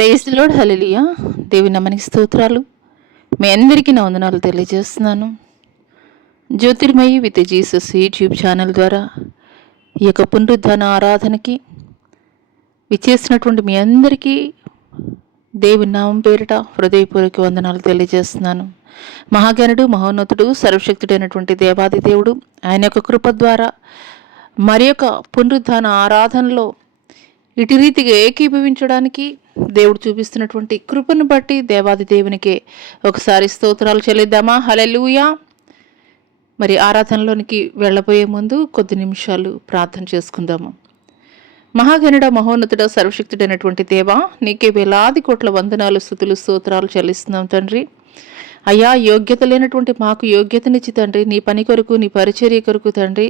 Praise the lord. హల్లెలూయా. దేవుని నామానికి స్తోత్రాలు. మీ అందరికీ నా వందనాలు తెలియజేస్తున్నాను. Jyothirmayi with Jesus YouTube channel ద్వారా ఈ యొక్క పునరుద్ధాన ఆరాధనకి విచ్చేసినటువంటి మీ అందరికీ దేవుని నామం పేరిట హృదయపూర్వక వందనాలు తెలియజేస్తున్నాను. మహాగణుడు, మహోన్నతుడు, సర్వశక్తుడైనటువంటి దేవాది దేవుడు ఆయన యొక్క కృప ద్వారా మరి యొక్క పునరుద్ధాన ఆరాధనలో ఇటు రీతిగా ఏకీభవించడానికి దేవుడు చూపిస్తున్నటువంటి కృపను బట్టి దేవాది దేవునికే ఒకసారి స్తోత్రాలు చెల్లిద్దామా? హల్లెలూయా. మరి ఆరాధనలోనికి వెళ్ళబోయే ముందు కొద్ది నిమిషాలు ప్రార్థన చేసుకుందాము. మహాగణుడ, మహోన్నతుడ, సర్వశక్తుడైనటువంటి దేవా, నీకే వేలాది కోట్ల వందనాలు, స్తుతులు, స్తోత్రాలు చెల్లిస్తున్నాం తండ్రి. అయ్యా, యోగ్యత లేనటువంటి మాకు యోగ్యతనిచ్చి తండ్రి, నీ పని కొరకు, నీ పరిచర్య కొరకు తండ్రి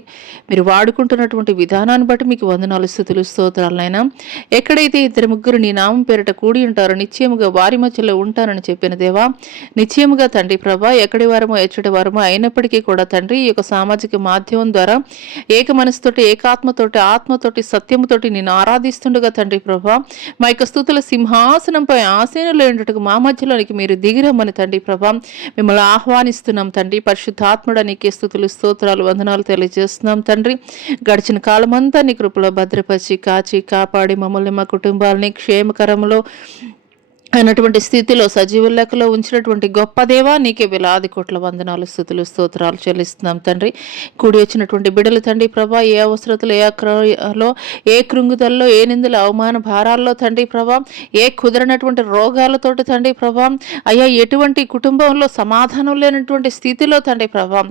మీరు వాడుకుంటున్నటువంటి విధానాన్ని బట్టి మీకు వందనాలు, స్తుతులు, స్తోత్రాలనైనా. ఎక్కడైతే ఇద్దరు ముగ్గురు నీ నామం పేరిట కూడి ఉంటారో నిశ్చయముగా వారి మధ్యలో ఉంటానని చెప్పిన దేవా, నిశ్చయముగా తండ్రి ప్రభా, ఎక్కడి వారమో ఎచ్చటి వారమో అయినప్పటికీ కూడా తండ్రి ఈ యొక్క సామాజిక మాధ్యమం ద్వారా ఏక మనసుతోటి, ఏకాత్మతోటి, ఆత్మతోటి, సత్యముతోటి నేను ఆరాధిస్తుండగా తండ్రి ప్రభా, మా యొక్క స్తుతుల సింహాసనంపై ఆసీనులైనట్టుగా మా మధ్యలోనికి మీరు దిగిరమ్మని తండ్రి ప్రభా మిమ్మల్ని ఆహ్వానిస్తున్నాం తండ్రి. పరిశుద్ధాత్ముడా, నీకే స్తుతులు, స్తోత్రాలు, వందనాలు తెలియజేస్తున్నాం తండ్రి. గడిచిన కాలమంతా నీ కృపలో భద్రపరిచి కాచి కాపాడి మమ్మల్ని, మా కుటుంబాలని క్షేమకరంలో అన్నటువంటి స్థితిలో సజీవుల లెక్కలో ఉంచినటువంటి గొప్ప దేవా, నీకే వేలాది కోట్ల వందనాలు, స్తుతులు, స్తోత్రాలు చెల్లిస్తున్నాం తండ్రి. కూడి వచ్చినటువంటి బిడ్డలు తండ్రి ప్రభా, ఏ అవసరతలు, ఏ అక్రలో, ఏ కృంగుదల్లో, ఏ నిందల అవమాన భారాల్లో తండ్రి ప్రభా, ఏ కుదరనటువంటి రోగాలతోటి తండ్రి ప్రభా, అయ్యా ఎటువంటి కుటుంబంలో సమాధానం లేనటువంటి స్థితిలో తండ్రి ప్రభా,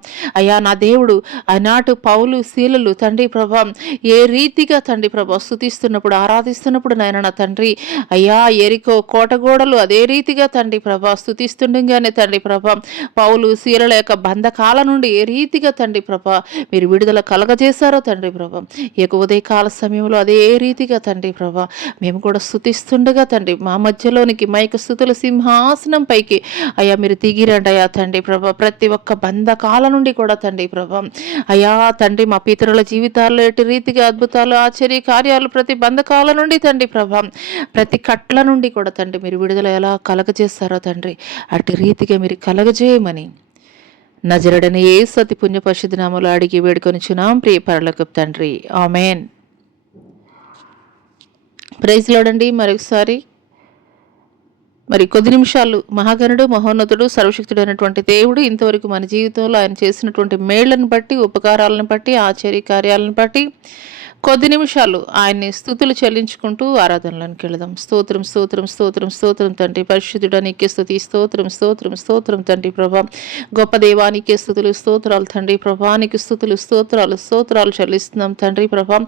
అయ్యా నా దేవుడు ఆనాటు పౌలు శీలలు తండ్రి ప్రభా ఏ రీతిగా తండ్రి ప్రభా స్తుతిస్తున్నప్పుడు, ఆరాధిస్తున్నప్పుడు నాయన నా తండ్రి, అయ్యా ఎరికో కోట గోడలు అదే రీతిగా తండ్రి ప్రభా స్తుతిస్తుండగానే తండ్రి ప్రభా పౌలు శీలల యొక్క బంధకాల నుండి ఏ రీతిగా తండ్రి ప్రభా మీరు విడుదల కలగజేశారో తండ్రి ప్రభా, ఈ యొక్క ఉదయకాల సమయంలో అదే రీతిగా తండ్రి ప్రభా మేము కూడా స్తుతిస్తుండగా తండ్రి మా మధ్యలోనికి మా యొక్క స్తుతుల సింహాసనం పైకి అయ్యా మీరు దిగిరండి అయ్యా తండ్రి ప్రభా. ప్రతి ఒక్క బంధకాల నుండి కూడా తండ్రి ప్రభా అయ్యా తండ్రి మా పితరుల జీవితాల్లో ఎటు రీతిగా అద్భుతాలు, ఆశ్చర్య కార్యాలు, ప్రతి బంధకాల నుండి తండ్రి ప్రభా, ప్రతి కట్ల నుండి కూడా తండ్రి మీరు విడుదల ఎలా కలగజేస్తారో తండ్రి అటు రీతిగా మీరు కలగజేయమని నజరుడని యేసు అతి పుణ్య పరిశుద్ధ నామములో అడిగి వేడుకొనుచున్నాం ప్రియ పరలోకపు తండ్రి, ఆమేన్. ప్రైజ్ లార్డ్ అండి. మరొకసారి మరి కొద్ది నిమిషాలు మహాగణుడు, మహోన్నతుడు, సర్వశక్తుడైనటువంటి దేవుడు ఇంతవరకు మన జీవితంలో ఆయన చేసినటువంటి మేళ్లను బట్టి, ఉపకారాలను బట్టి, ఆశ్చర్య కార్యాలను బట్టి కొద్ది నిమిషాలు ఆయన్ని స్తుతులు చెల్లించుకుంటూ ఆరాధనలోనికి వెళదాం. స్తోత్రం, స్తోత్రం, స్తోత్రం, స్తోత్రం తండ్రి. పరిశుద్ధుడా నీకే స్తుతి, స్తోత్రం, స్తోత్రం, స్తోత్రం తండ్రి ప్రభా. గొప్ప దేవానికే స్తుతులు, స్తోత్రాలు తండ్రి ప్రభా. నీకు స్తుతులు, స్తోత్రాలు, స్తోత్రాలు చెల్లిస్తున్నాం తండ్రి ప్రభా.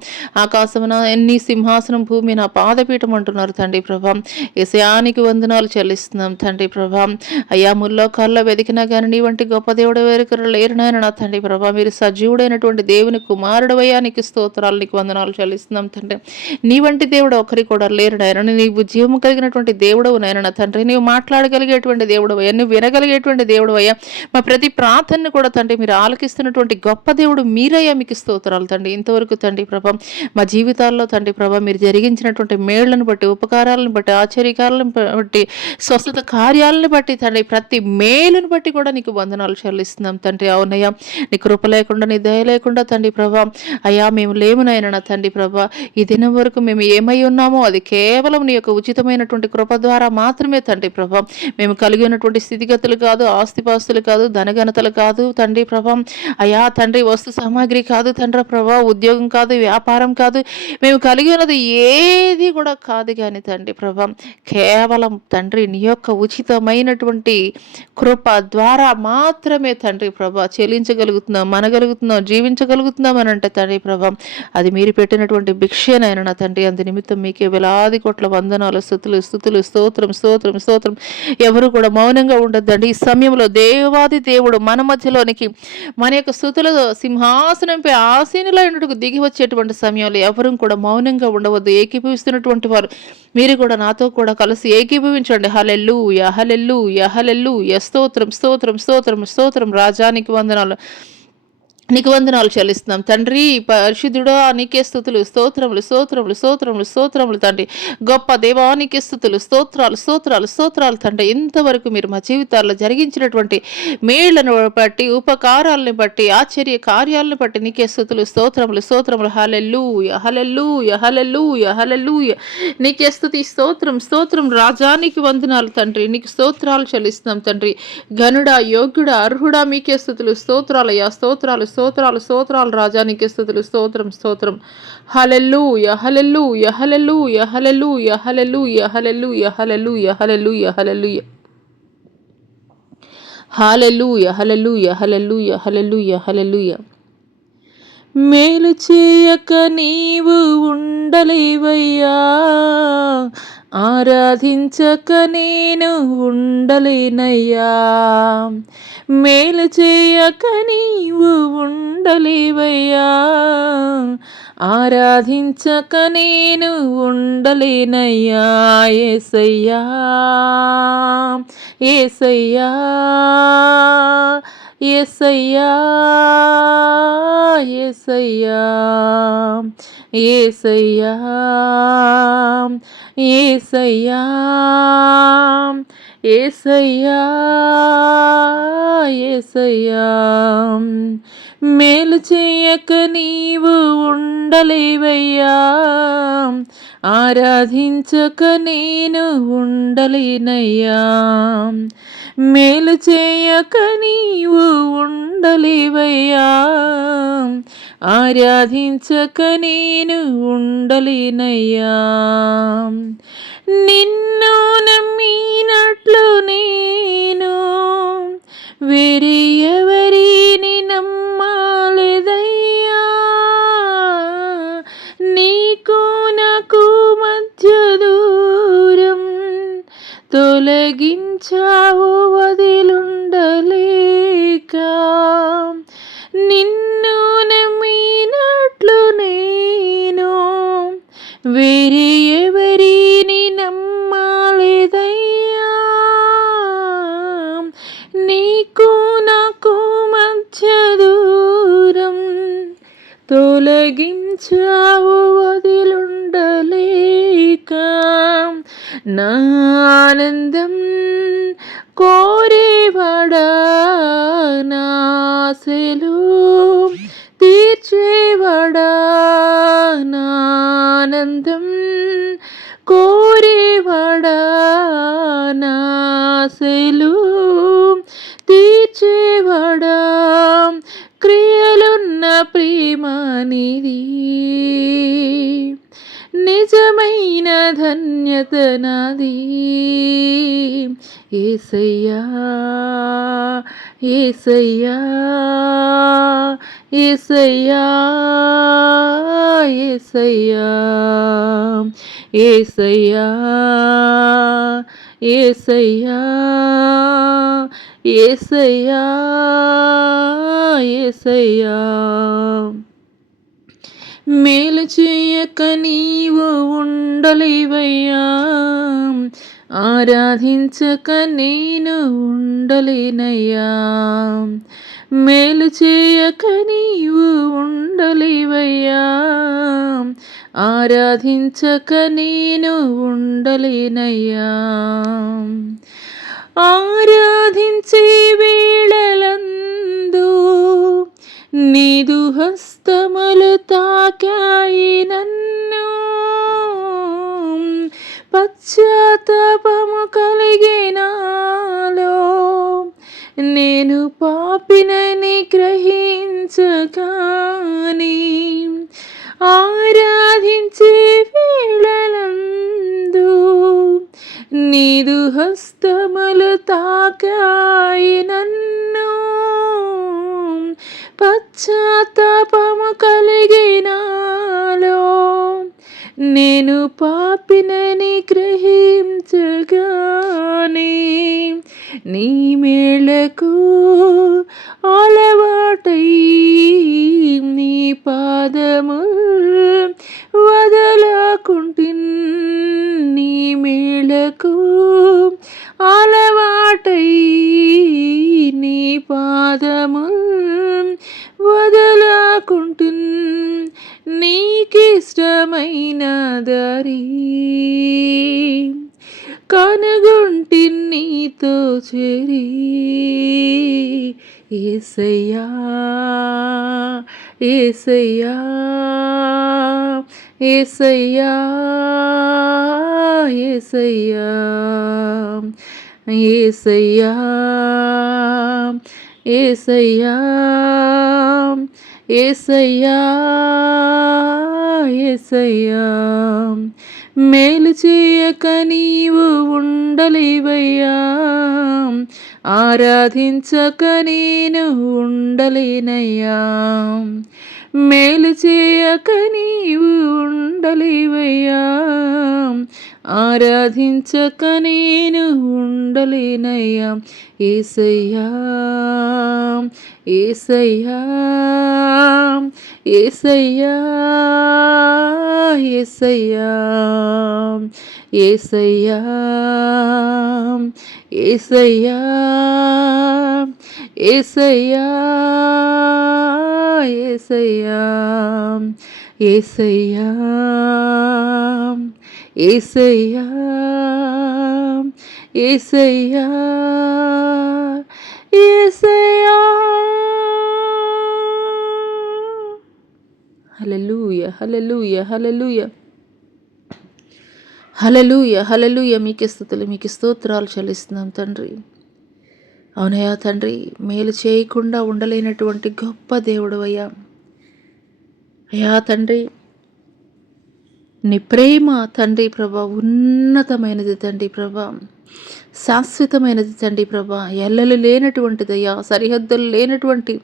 ఆకాశమున ఎన్ని సింహాసనం, భూమి నా పాదపీఠం అంటున్నారు తండ్రి ప్రభా. యెషయానికి వందనాలు చెల్లిస్తున్నాం తండ్రి ప్రభా. అయ్యా ముల్లోకాల్లో వెతికినా కానీ నీ వంటి గొప్ప దేవుడు వేరొకరు లేరు నాయన నా తండ్రి ప్రభా. మీరు సజీవుడైనటువంటి దేవుని కుమారుడవయ్యా, నీకు స్తోత్రాలు, నీకు వందనాలు చెల్లిస్తున్నాం తండ్రి. నీ వంటి దేవుడు ఒకరి కూడా లేరు నాయన. నీవు జీవము కలిగినటువంటి దేవుడవు నాయన నా తండ్రి. నీవు మాట్లాడగలిగేటువంటి దేవుడు అయ్యా, నువ్వు వినగలిగేటువంటి దేవుడు అయ్యా. మా ప్రతి ప్రార్థనను కూడా తండ్రి మీరు ఆలకిస్తున్నటువంటి గొప్ప దేవుడు మీరయ్యా, మీకు స్తోత్రాలు తండ్రి. ఇంతవరకు తండ్రి ప్రభా మా జీవితాల్లో తండ్రి ప్రభా మీరు జరిగించినటువంటి మేళ్లను బట్టి, ఉపకారాలను బట్టి, ఆశ్చర్యకారాలను బట్టి, స్వస్థత కార్యాలను బట్టి తండ్రి ప్రతి మేలును బట్టి కూడా నీకు వందనాలు చెల్లిస్తున్నాం తండ్రి. అవునయ్యా, నీ కృప లేకుండా, నీ దయ లేకుండా తండ్రి ప్రభా అయ్యా మేము లేమునైనా నా తండ్రి ప్రభా. ఈ దినం వరకు మేము ఏమై ఉన్నామో అది కేవలం నీ యొక్క ఉచితమైనటువంటి కృప ద్వారా మాత్రమే తండ్రి ప్రభా. మేము కలిగి ఉన్నటువంటి స్థితిగతులు కాదు, ఆస్తిపాస్తులు కాదు, ధనఘనతలు కాదు తండ్రి ప్రభా. అయా తండ్రి వస్తు సామాగ్రి కాదు తండ్రి ప్రభా, ఉద్యోగం కాదు, వ్యాపారం కాదు, మేము కలిగి ఉన్నది ఏది కూడా కాదు కానీ తండ్రి ప్రభా కేవలం తండ్రి నీ యొక్క ఉచితమైనటువంటి కృప ద్వారా మాత్రమే తండ్రి ప్రభా చెల్లించగలుగుతున్నాం, మనగలుగుతున్నాం, జీవించగలుగుతున్నాం అని అంటే తండ్రి ప్రభా అది మీరు పెట్టినటువంటి భిక్షేనైనా నా తండ్రి. అందు నిమిత్తం మీకే వేలాది కోట్ల వందనాలు, స్తుతులు, స్తుతులు, స్తోత్రం, స్తోత్రం, స్తోత్రం. ఎవరు కూడా మౌనంగా ఉండొద్దండి. ఈ సమయంలో దేవాది దేవుడు మన మధ్యలోనికి మన యొక్క స్తుతుల సింహాసనంపై ఆసీనులైనట్టుకు దిగి వచ్చేటువంటి సమయంలో ఎవరు కూడా మౌనంగా ఉండవద్దు. ఏకీభవిస్తున్నటువంటి వారు మీరు కూడా నాతో కూడా కలిసి ఏకీభవించండి. హల్లెలూయా, హల్లెలూయా, హల్లెలూయా. స్తోత్రం, స్తోత్రం, స్తోత్రం, స్తోత్రం. రాజానికి వందనాలు. నీకు వందనాలు చెల్లిస్తున్నాం తండ్రి. పరిశుద్ధుడా నీకే స్తుతులు, స్తోత్రములు స్తోత్రములు స్తోత్రములు స్తోత్రములు తండ్రి. గొప్ప దేవా నీకే స్తుతులు, స్తోత్రాలు స్తోత్రాలు స్తోత్రాలు తండ్రి. ఇంతవరకు మీరు మా జీవితాల్లో జరిగించినటువంటి మేళ్లను బట్టి, ఉపకారాలను బట్టి, ఆశ్చర్య కార్యాలను బట్టి నీకే స్తుతులు, స్తోత్రములు స్తోత్రములు. హల్లెలూయా హల్లెలూయా హల్లెలూయా హల్లెలూయా. నీకే స్తుతి స్తోత్రం స్తోత్రం. రాజానికి వందనాలు తండ్రి. నీకు స్తోత్రాలు చెల్లిస్తున్నాం తండ్రి. ఘనుడా యోగ్యుడా అర్హుడా మీకే స్తుతులు, స్తోత్రాలయ్యా, స్తోత్రాలు స్తోత్రాలు స్తోత్రాలు. రాజానికి స్తుతులు, స్తోత్రం స్తోత్రం. హల్లెలూయా హల్లెలూయా హల్లెలూయా హల్లెలూయా హల్లెలూయా హల్లెలూయా హల్లెలూయా హల్లెలూయా హల్లెలూయా హల్లెలూయా హల్లెలూయా హల్లెలూయా హల్లెలూయా హల్లెలూయా. మేలు చేయక నీవు ఉండలేవయ్యా, ఆరాధించక నేను ఉండలేనయ్యా. మేలు చేయక నీవు ఉండలేవయ్యా, ఆరాధించక నేను ఉండలేనయ్యా. యేసయ్యా యేసయ్యా యేసయ్యా యేసయ్యా యేసయ్యా యేసయ్యా యేసయ్యా యేసయ్యా. మేలు చేయక నీవు ఉండలేవయ్యా, ఆరాధించక నేను ఉండలేనయ్యా. మేలు చేయక నీవు ఉండలేవయ్యా, ఆరాధించక నేను ఉండలేనయ్యా. నిన్ను నమ్మినట్లు నేను వేరే ఎవరిని నమ్మాలేదయ్యా. నీకు నాకు మధ్య దూరం తొలగించావు వదిలుండలేక. నిన్ను నమ్మినట్లు నేను వేరే ఎవరిని నమ్మాలేదయ్యా. నీకు నాకు మధ్య దూరం తొలగించావు వదిలుండలేక. నా ఆనందం కోరేవాడా, నా ఆశలు తీర్చేవాడా. నా ఆనందం కోరేవాడా, నా ఆశలు తీర్చేవాడా. క్రియలున్న ప్రేమ నీది, నిజమైన ధన్యత నాది. యేసయ్యా యేసయ్యా యేసయ్యా యేసయ్యా యేసయ్యా యేసయ్యా యేసయ్యా యేసయ్యా. మేలు చేయక నీవు ఉండలేవయ్యా, ఆరాధించక నేను ఉండలేనయ్యా. మేలు చేయక నీవు ఉండలేవయ్యా, ఆరాధించక నేను ఉండలేనయ్యా. ఆరాధించే వేళలందు నీదు హస్తములు తాకాయి నన్ను. పశ్చాత్తాపము కలిగినాలో నేను పాపినని గ్రహించగాని. ఆరాధించే వేళలందు నీదు హస్తములు తాకాయి నన్ను. పశ్చాత్తాపము కలిగినాలో నేను పాపినని గ్రహించగానే. నీ మేళకు అలవాటై నీ పాదము వదలకుంటిన్. నీ మేళకు అలవాటై నీ పాదము వదలకుంటున్ నీకిష్టమైన దారి కనుగొంటి నీతో చేరి యేసయ్యా యేసయ్యా యేసయ్యా యేసయ్యా యేసయ్యా యేసయ్యా యేసయ్యా యేసయ్యా మేలు చేయక నీవు ఉండలేవయ్యా ఆరాధించక నేను ఉండలేనయ్యా మేలు చేయక నీవు ఉండలేవయ్యా ఆరాధించక నేను ఉండలేనయ్యా యేసయ్యా యేసయ్యా యేసయ్యా యేసయ్యా యేసయ్యా యేసయ్యా యేసయ్యా యేసయ్యా యేసయ్యా యేసయ్యా యేసయ్యా యేసయ్యా హల్లెలూయా హల్లెలూయా హల్లెలూయా హల్లెలూయా హల్లెలూయా మీకే స్తుతులు మీకే స్తోత్రాలు చెల్లిస్తున్నాం తండ్రి. అవునయ్యా తండ్రి, మేలు చేయకుండా ఉండలేనటువంటి గొప్ప దేవుడు అయ్యా. అయ్యా తండ్రి, నీ ప్రేమ తండ్రి ప్రభా ఉన్నతమైనది తండ్రి ప్రభా, శాశ్వతమైనది తండ్రి ప్రభా, ఎల్లలు లేనటువంటిదయ్యా, సరిహద్దులు లేనటువంటి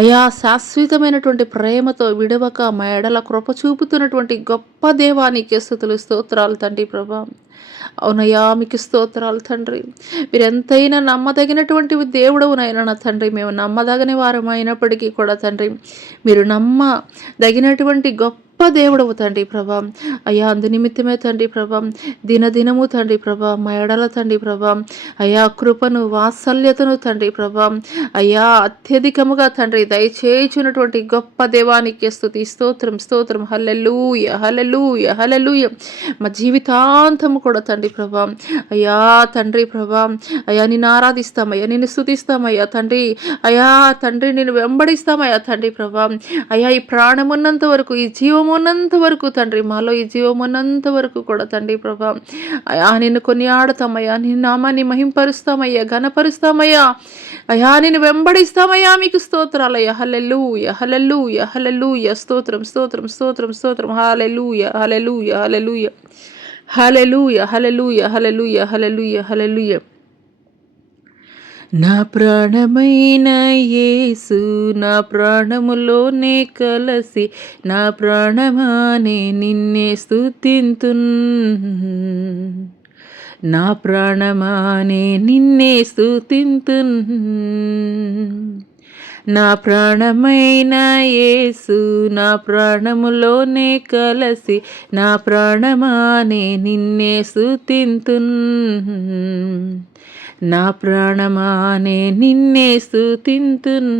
అయ్యా శాశ్వతమైనటువంటి ప్రేమతో విడవక మా ఎడల కృప చూపుతున్నటువంటి గొప్ప దేవానికి స్తుతులు స్తోత్రాలు తండ్రి ప్రభా. అవునయ్యా మీకు స్తోత్రాలు తండ్రి. మీరు ఎంతైనా నమ్మదగినటువంటి దేవుడవు నాయన నా తండ్రి. మేము నమ్మదగని వారం అయినప్పటికీ కూడా తండ్రి, మీరు నమ్మదగినటువంటి గొప్ప దేవుడవు తండ్రి ప్రభా. అయ్యా అందు నిమిత్తమే తండ్రి ప్రభా దినదినము తండ్రి ప్రభా మా ఎడల తండ్రి ప్రభా అయ్యా కృపను వాత్సల్యతను తండ్రి ప్రభా అయ్యా అత్యధికముగా తండ్రి దయచేయుచున్నటువంటి గొప్ప దేవానికి స్తుతి స్తోత్రం స్తోత్రం. హల్లెలూయా హల్లెలూయా హల్లెలూయా. మా జీవితాంతము కూడా తండ్రి ప్రభా అయ్యా తండ్రి ప్రభా అయ్యా నిన్ను ఆరాధిస్తామయ్యా, నిన్ను స్తుతిస్తామయ్యా తండ్రి. అయ్యా తండ్రి నిన్ను వెంబడిస్తామయ్యా తండ్రి ప్రభా. అయ్యా ఈ ప్రాణమున్నంత వరకు, ఈ జీవము ఉన్నంత వరకు తండ్రి, మాలో ఈ జీవం ఉన్నంత వరకు కూడా తండ్రి ప్రభా అయా నిన్ను కొనియాడతామయ్యా, నీ నామాన్ని మహింపరుస్తామయ్యా, ఘనపరుస్తామయ్యా, అయా నిన్ను వెంబడిస్తామయ్యా. మీకు స్తోత్రాలయ్యా. హల్లెలూయా హల్లెలూయా హల్లెలూయా. స్తోత్రం స్తోత్రం స్తోత్రం స్తోత్రం. హల్లెలూయా హల్లెలూయా హల్లెలూయా హల్లెలూయా హల్లెలూయా హల్లెలూయా హల్లెలూయా హల్లెలూయా. నా ప్రాణమైన యేసు నా ప్రాణములోనే కలసి, నా ప్రాణమానే నిన్నే స్తుతింతున్, నా ప్రాణమానే నిన్నే స్తుతింతున్. నా ప్రాణమైన యేసు నా ప్రాణములోనే కలసి, నా ప్రాణమానే నిన్నే స్తుతింతున్, నా ప్రాణమానే నిన్నే స్తుతింతున్.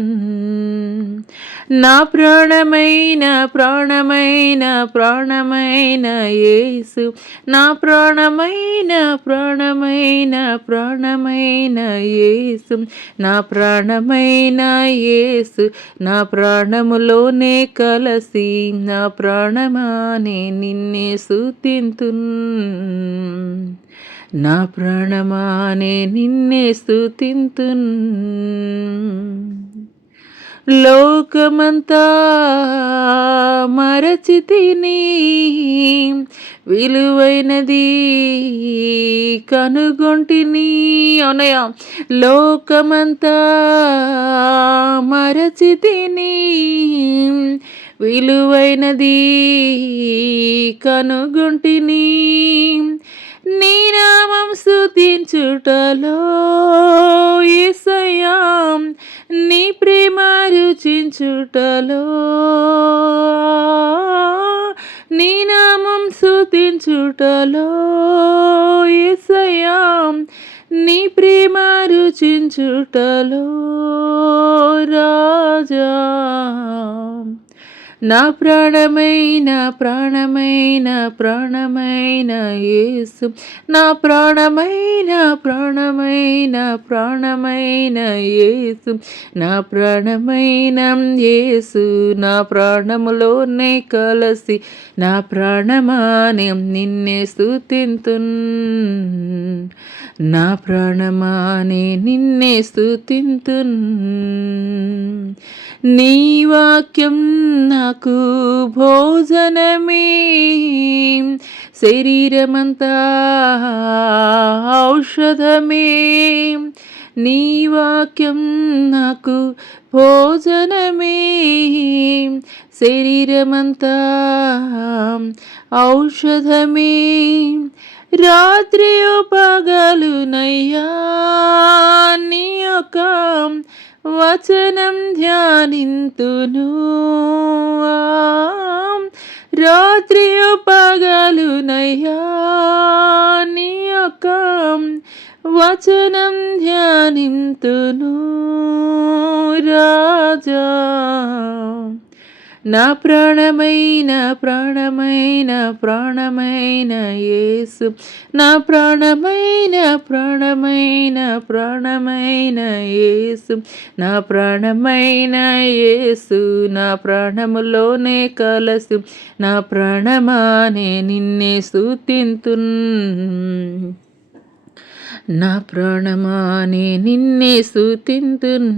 నా ప్రాణమైన ప్రాణమైన ప్రాణమైన యేసు, నా ప్రాణమైన ప్రాణమైన ప్రాణమైన యేసు, నా ప్రాణమైన యేసు నా ప్రాణములోనే కలసి, నా ప్రాణమానే నిన్నే స్తుతింతున్, నా ప్రాణమానే నిన్నే స్తుతింతున్. లోకమంతా మరచితిని, విలువైనది కనుగొంటిని. అవునయ్య, లోకమంతా మరచితిని, విలువైనది కనుగొంటిని. నీ నామం స్తుతించుటలో యేసయ్యా, నీ ప్రేమ రుచించుటలో, నీ నామం స్తుతించుటలో యేసయ్యా, నీ ప్రేమ రుచించుటలో రాజా నా ప్రాణమైన ప్రాణమైన ప్రాణమైన యేసు, నా ప్రాణమైన ప్రాణమైన ప్రాణమైన యేసు, నా ప్రాణమైన యేసు, నా ప్రాణములోనే కలసి నా ప్రాణమానే నిన్నే స్తుతింతున్, నా ప్రాణమానే నిన్నే స్తుతింతున్. నీ వాక్యం నాకు భోజనమే, శరీరమంతా ఔషధమే. నీ వాక్యం నాకు భోజనమే, శరీరమంతా ఔషధమే. రాత్రియు పగలునయ్యా నీ యొక్క వచనం ధ్యానింతును, రాత్రియు పగలునయ్యా నీ యొక్క వచనం ధ్యానింతును రాజా. నా ప్రాణమైన ప్రాణమైన ప్రాణమైన యేసు, నా ప్రాణమైన ప్రాణమైన ప్రాణమైన యేసు, నా ప్రాణమైన యేసు, నా ప్రాణములోనే కలసు నా ప్రాణమానే నిన్నే స్తుతింతున్, నా ప్రాణమానే నిన్నే స్తుతింతున్.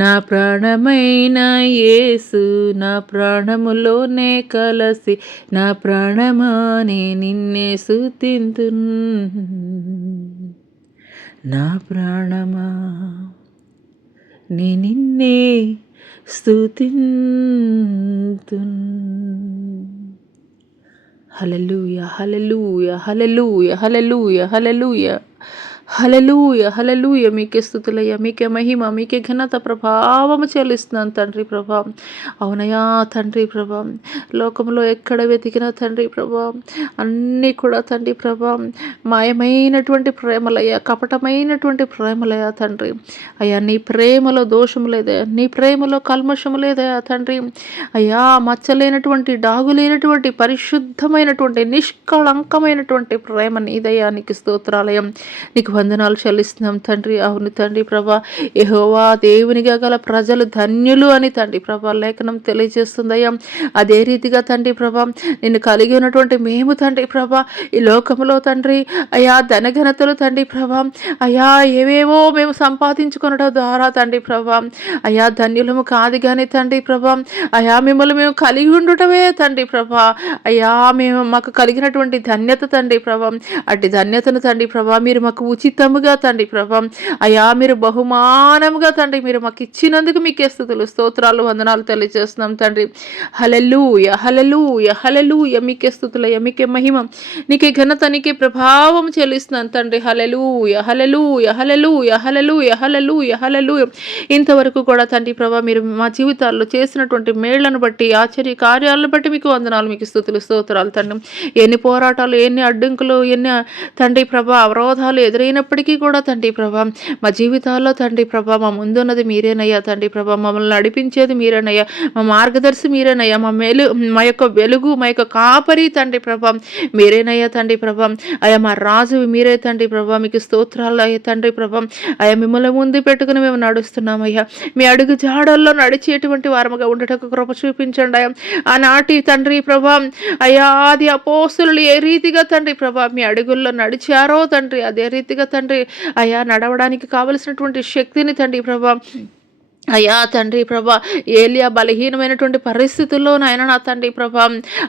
నా ప్రాణమైన యేసు, నా ప్రాణములోనే కలసి నా ప్రాణమానే నిన్నే స్తుతింతున్, నా ప్రాణమా నే నిన్నే స్తుతింతున్. హల్లెలూయా, హల్లెలూయా, హల్లెలూయా, హల్లెలూయా, హల్లెలూయా, హల్లెలూయా, హల్లెలూయా. మీకే స్తుతులయ్యా, మీకే మహిమ, మీకే ఘనత ప్రభావము చెల్లిస్తున్నాను తండ్రి ప్రభా. అవునయ్యా తండ్రి ప్రభా, లోకంలో ఎక్కడ వెతికినా తండ్రి ప్రభా అన్నీ కూడా తండ్రి ప్రభా మాయమైనటువంటి ప్రేమలయ్యా, కపటమైనటువంటి ప్రేమలయ్యా తండ్రి. అయ్యా నీ ప్రేమలో దోషము లేదయా, నీ ప్రేమలో కల్మషము లేదయా తండ్రి. అయ్యా మచ్చలేనటువంటి డాగు లేనటువంటి పరిశుద్ధమైనటువంటి నిష్కళంకమైనటువంటి ప్రేమ నీదయ్యా. నీకు స్తోత్రాలయం, నీకు వందనాలు చెల్లిస్తున్నాం తండ్రి. అవును తండ్రి ప్రభా, యెహోవా దేవునిగా గల ప్రజలు ధన్యులు అని తండ్రి ప్రభా లేఖనం తెలియజేస్తుందయ్యా. అదే రీతిగా తండ్రి ప్రభా నిన్ను కలిగి ఉన్నటువంటి మేము తండ్రి ప్రభా ఈ లోకంలో తండ్రి అయ్యా ధనఘనతలు తండ్రి ప్రభా అయ్యా ఏవేవో మేము సంపాదించుకొనడం ద్వారా తండ్రి ప్రభా అయ్యా ధన్యులము కాదు కానీ తండ్రి ప్రభా అయ్యా మిమ్మల్ని మేము కలిగి ఉండటమే తండ్రి ప్రభా అయ్యా మేము మాకు కలిగినటువంటి ధన్యత తండ్రి ప్రభా అట్టి ధన్యతను తండ్రి ప్రభా మీరు మాకు ఉచితముగా తండ్రి ప్రభా అయ్యా మీరు బహుమానముగా తండ్రి మీరు మాకు ఇచ్చినందుకు మీకే స్తుతులు స్తోత్రాలు వందనాలు తెలియజేస్తున్నాం తండ్రి. హల్లెలూయా, హల్లెలూయా, హల్లెలూయా. మీకే స్తుతులయ్యా, మీకే మహిమ, నీకే ఘనత, నీకే ప్రభావం చెల్లిస్తున్నాను తండ్రి. హల్లెలూయా, హల్లెలూయా, హల్లెలూయా, హల్లెలూయా, హల్లెలూయా, హల్లెలూయా. ఇంతవరకు కూడా తండ్రి ప్రభా మీరు మా జీవితాల్లో చేసినటువంటి మేళ్లను బట్టి ఆశ్చర్య కార్యాలను బట్టి మీకు వందనాలు, మీకు స్తుతులు స్తోత్రాలు తండ్రి. ఎన్ని పోరాటాలు, ఎన్ని అడ్డంకులు, ఎన్ని తండ్రి ప్రభా అవరోధాలు ఎదురైనప్పటికీ కూడా తండ్రి ప్రభా మా జీవితాల్లో తండ్రి ప్రభా మా ముందున్నది మీరేనయ్యా తండ్రి ప్రభా మమ్మల్ని నడిపించేది మీరేనయ్యా, మా మార్గదర్శి మీరేనయ్యా, మా యొక్క వెలుగు, మా యొక్క కాపరి తండ్రి ప్రభా మీరేనయ్యా తండ్రి ప్రభా అయ్యా మా రాజు మీరే తండ్రి ప్రభా. మీకు స్తోత్రాలు అయ్యా తండ్రి ప్రభా అయ్యా మిమ్మల్ని ముందు పెట్టుకుని మేము నడుస్తున్నామయ్యా. మీ అడుగు జాడల్లో నడిచేటువంటి వారముగా ఉండటకు కృప చూపించండి అయ్యా. ఆనాటి తండ్రి ప్రభా అయ్యా ఆది అపోస్తలులు ఏ రీతిగా తండ్రి ప్రభా మీ అడుగుల్లో నడిచారో తండ్రి అదే రీతిగా తండ్రి అయ్యా నడవడానికి కావలసినటువంటి శక్తిని తండ్రి ప్రభా అయ్యా తండ్రి ప్రభా ఏలియా బలహీనమైనటువంటి పరిస్థితుల్లో నాయన నా తండ్రి ప్రభా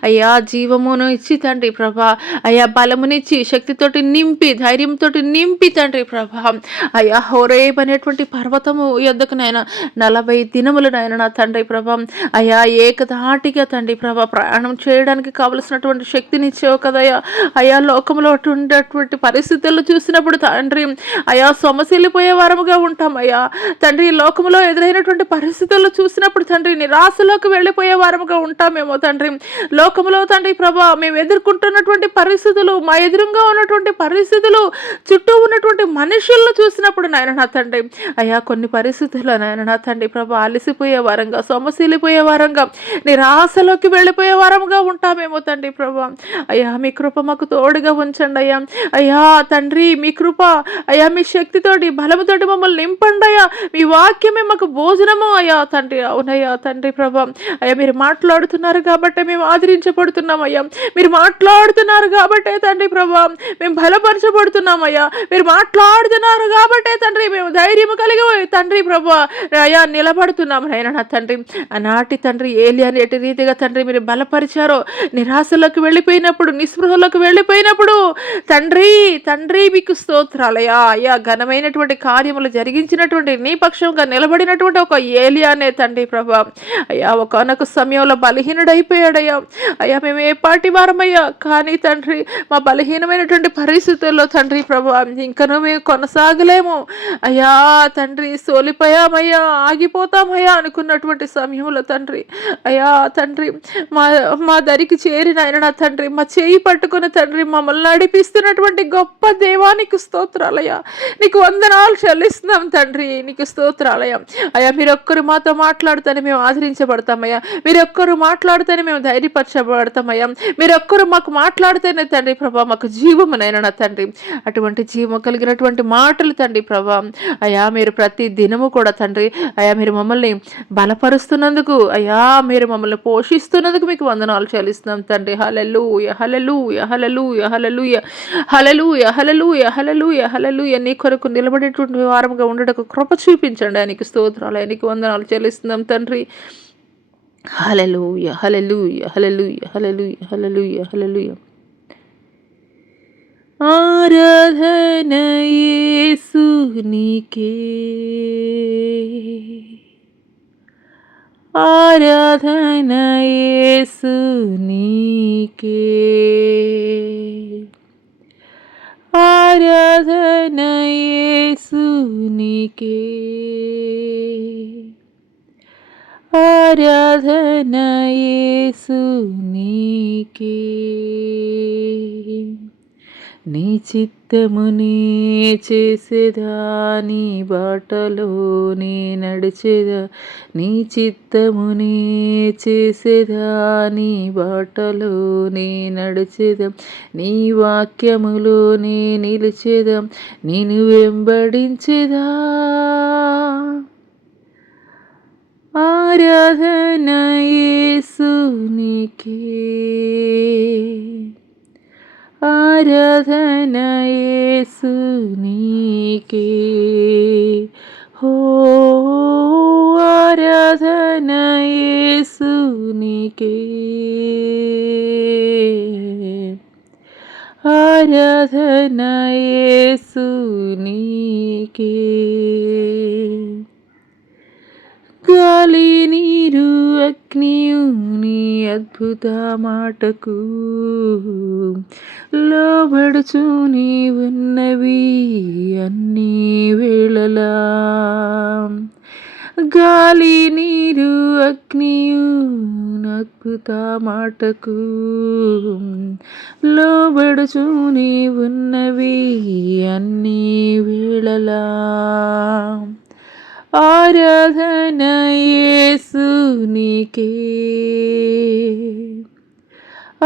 అయ్యా జీవమును ఇచ్చి తండ్రి ప్రభా అయ్యా బలమునిచ్చి శక్తితోటి నింపి ధైర్యంతో నింపి తండ్రి ప్రభా అయ్యా హోరేబ్ అనేటువంటి పర్వతము యొద్దకు నాయన 40 దినములు నాయన నా తండ్రి ప్రభా అయ్యా ఏకధాటిగా తండ్రి ప్రభా ప్రయాణం చేయడానికి కావలసినటువంటి శక్తిని ఇచ్చావు కదయ్యా. అయ్యా లోకంలో ఉండేటువంటి పరిస్థితుల్లో చూసినప్పుడు తండ్రి అయ్యా సొమసిల్లిపోయే వారముగా ఉంటాం అయ్యా తండ్రి. లోకంలో ఎదురైనటువంటి పరిస్థితుల్లో చూసినప్పుడు తండ్రి నిరాశలోకి వెళ్ళిపోయే వారముగా ఉంటామేమో తండ్రి. లోకంలో తండ్రి ప్రభా మేము ఎదుర్కొంటున్నటువంటి పరిస్థితులు, మా ఎదురుగా ఉన్నటువంటి పరిస్థితులు, చుట్టూ ఉన్నటువంటి మనుషులను చూసినప్పుడు నాయన నా తండ్రి అయ్యా కొన్ని పరిస్థితుల్లో నాయన నా తండ్రి ప్రభా అలసిపోయే వారంగా, సొమ్మసిల్లిపోయే వారంగా, నిరాశలోకి వెళ్ళిపోయే వారంగా ఉంటామేమో తండ్రి ప్రభా. అయ్యా మీ కృప మాకు తోడుగా ఉంచండి అయ్యా. అయ్యా తండ్రి మీ కృప, అయ్యా మీ శక్తితోటి బలముతోటి మమ్మల్ని నింపండి అయ్యా. మీ వాక్యమే మాకు భోజనము అయ్యా తండ్రి. అవునయ్యా తండ్రి ప్రభా. అయ్యా మీరు మాట్లాడుతున్నారు కాబట్టి మేము ఆదరించబడుతున్నాం అయ్యా. మీరు మాట్లాడుతున్నారు కాబట్టే తండ్రి ప్రభా మేము బలపరచబడుతున్నాం అయ్యా. మీరు మాట్లాడుతున్నారు కాబట్టే తండ్రి మేము ధైర్యం కలిగి తండ్రి ప్రభా అయ్యా నిలబడుతున్నాం నాయన నా తండ్రి. ఆనాటి తండ్రి ఏలియాని ఎటు రీతిగా తండ్రి మీరు బలపరిచారో, నిరాశలోకి వెళ్ళిపోయినప్పుడు, నిస్పృహలోకి వెళ్ళిపోయినప్పుడు తండ్రి తండ్రి మీకు స్తోత్రాలయ్యా. అయ్యా ఘనమైనటువంటి కార్యములు జరిగించినటువంటి నీ పక్షంగా నిలబడినటువంటి ఒక ఏలియానే తండ్రి ప్రభా అయ్యా ఒకనొక సమయంలో బలహీనుడైపోయాడయ్యా. అయ్యా మేము ఏ పాటి వారమయ్యా, కానీ తండ్రి మా బలహీనమైనటువంటి పరిస్థితుల్లో తండ్రి ప్రభా ఇంకనూ మేము కొనసాగలేము అయ్యా తండ్రి, సోలిపోయామయ్యా, ఆగిపోతామయ్యా అనుకున్నటువంటి సమయంలో తండ్రి అయ్యా తండ్రి మా మా దరికి చేరిన ఆయన నా తండ్రి మా చేయి పట్టుకుని తండ్రి మమ్మల్ని నడిపిస్తున్నటువంటి గొప్ప దేవానికి స్తోత్రాలయ్యా. నీకు వందనాలు చెల్లిస్తున్నాం తండ్రి, నీకు స్తోత్రాలయ్యా. అయ్యా మీరొక్కరు మాతో మాట్లాడుతూనే మేము ఆదరించబడతామయ్యా. మీరొక్కరు మాట్లాడుతూనే మేము ధైర్యపరచబడతామయ్యా. మీరొక్కరు మాకు మాట్లాడితేనే తండ్రి ప్రభా మాకు జీవమునైనా నా తండ్రి. అటువంటి జీవం కలిగినటువంటి మాటలు తండ్రి ప్రభా అయ్యా మీరు ప్రతి దినము కూడా తండ్రి అయ్యా మీరు మమ్మల్ని బలపరుస్తున్నందుకు, అయ్యా మీరు మమ్మల్ని పోషిస్తున్నందుకు మీకు వందనాలు చెల్లిస్తున్నాం తండ్రి. హల్లెలూయా హల్లెలూయా హల్లెలూయా హల్లెలూయా హల్లెలూయా హల్లెలూయా హల్లెలూయా హల్లెలూయా. నీ కొరకు నిలబడేటువంటి వారముగా ఉండటకు కృప చూపించండి. ఆయనకి స్తోత్రాలు, ఆయనకి వందనాలు చెల్లిస్తున్నాం తండ్రి. హల్లెలూయా హల్లెలూయా హల్లెలూయా హల్లెలూయా హల్లెలూయా హల్లెలూయా. ఆరాధన యేసునికే, ఆరాధన యేసునికే, ఆరాధన యేసునికే, ఆరాధన యేసునికే. నీ చిత్తమునే చేసేదా, నీ బాటలోనే నడిచేదా. నీ చిత్తమునే చేసేదా, నీ బాటలోనే నడిచేదా. నీ వాక్యములోనే నిలిచేదా, నేను వెంబడించేదా. ఆరాధన యేసునికే, ఆరాధన యేసునికే. హో ఆరాధన యేసునికే, ఆరాధన యేసునికే. గాలి నీరు అగ్నియు నీ అద్భుత మాటకు లోబడుచు నీ ఉన్నవి అన్ని వేళలా. గాలి నీరు అగ్నియు అద్భుత మాటకు లోబడుచు నీ ఉన్నవి అన్ని వేళలా. ఆరాధన యేసునికే,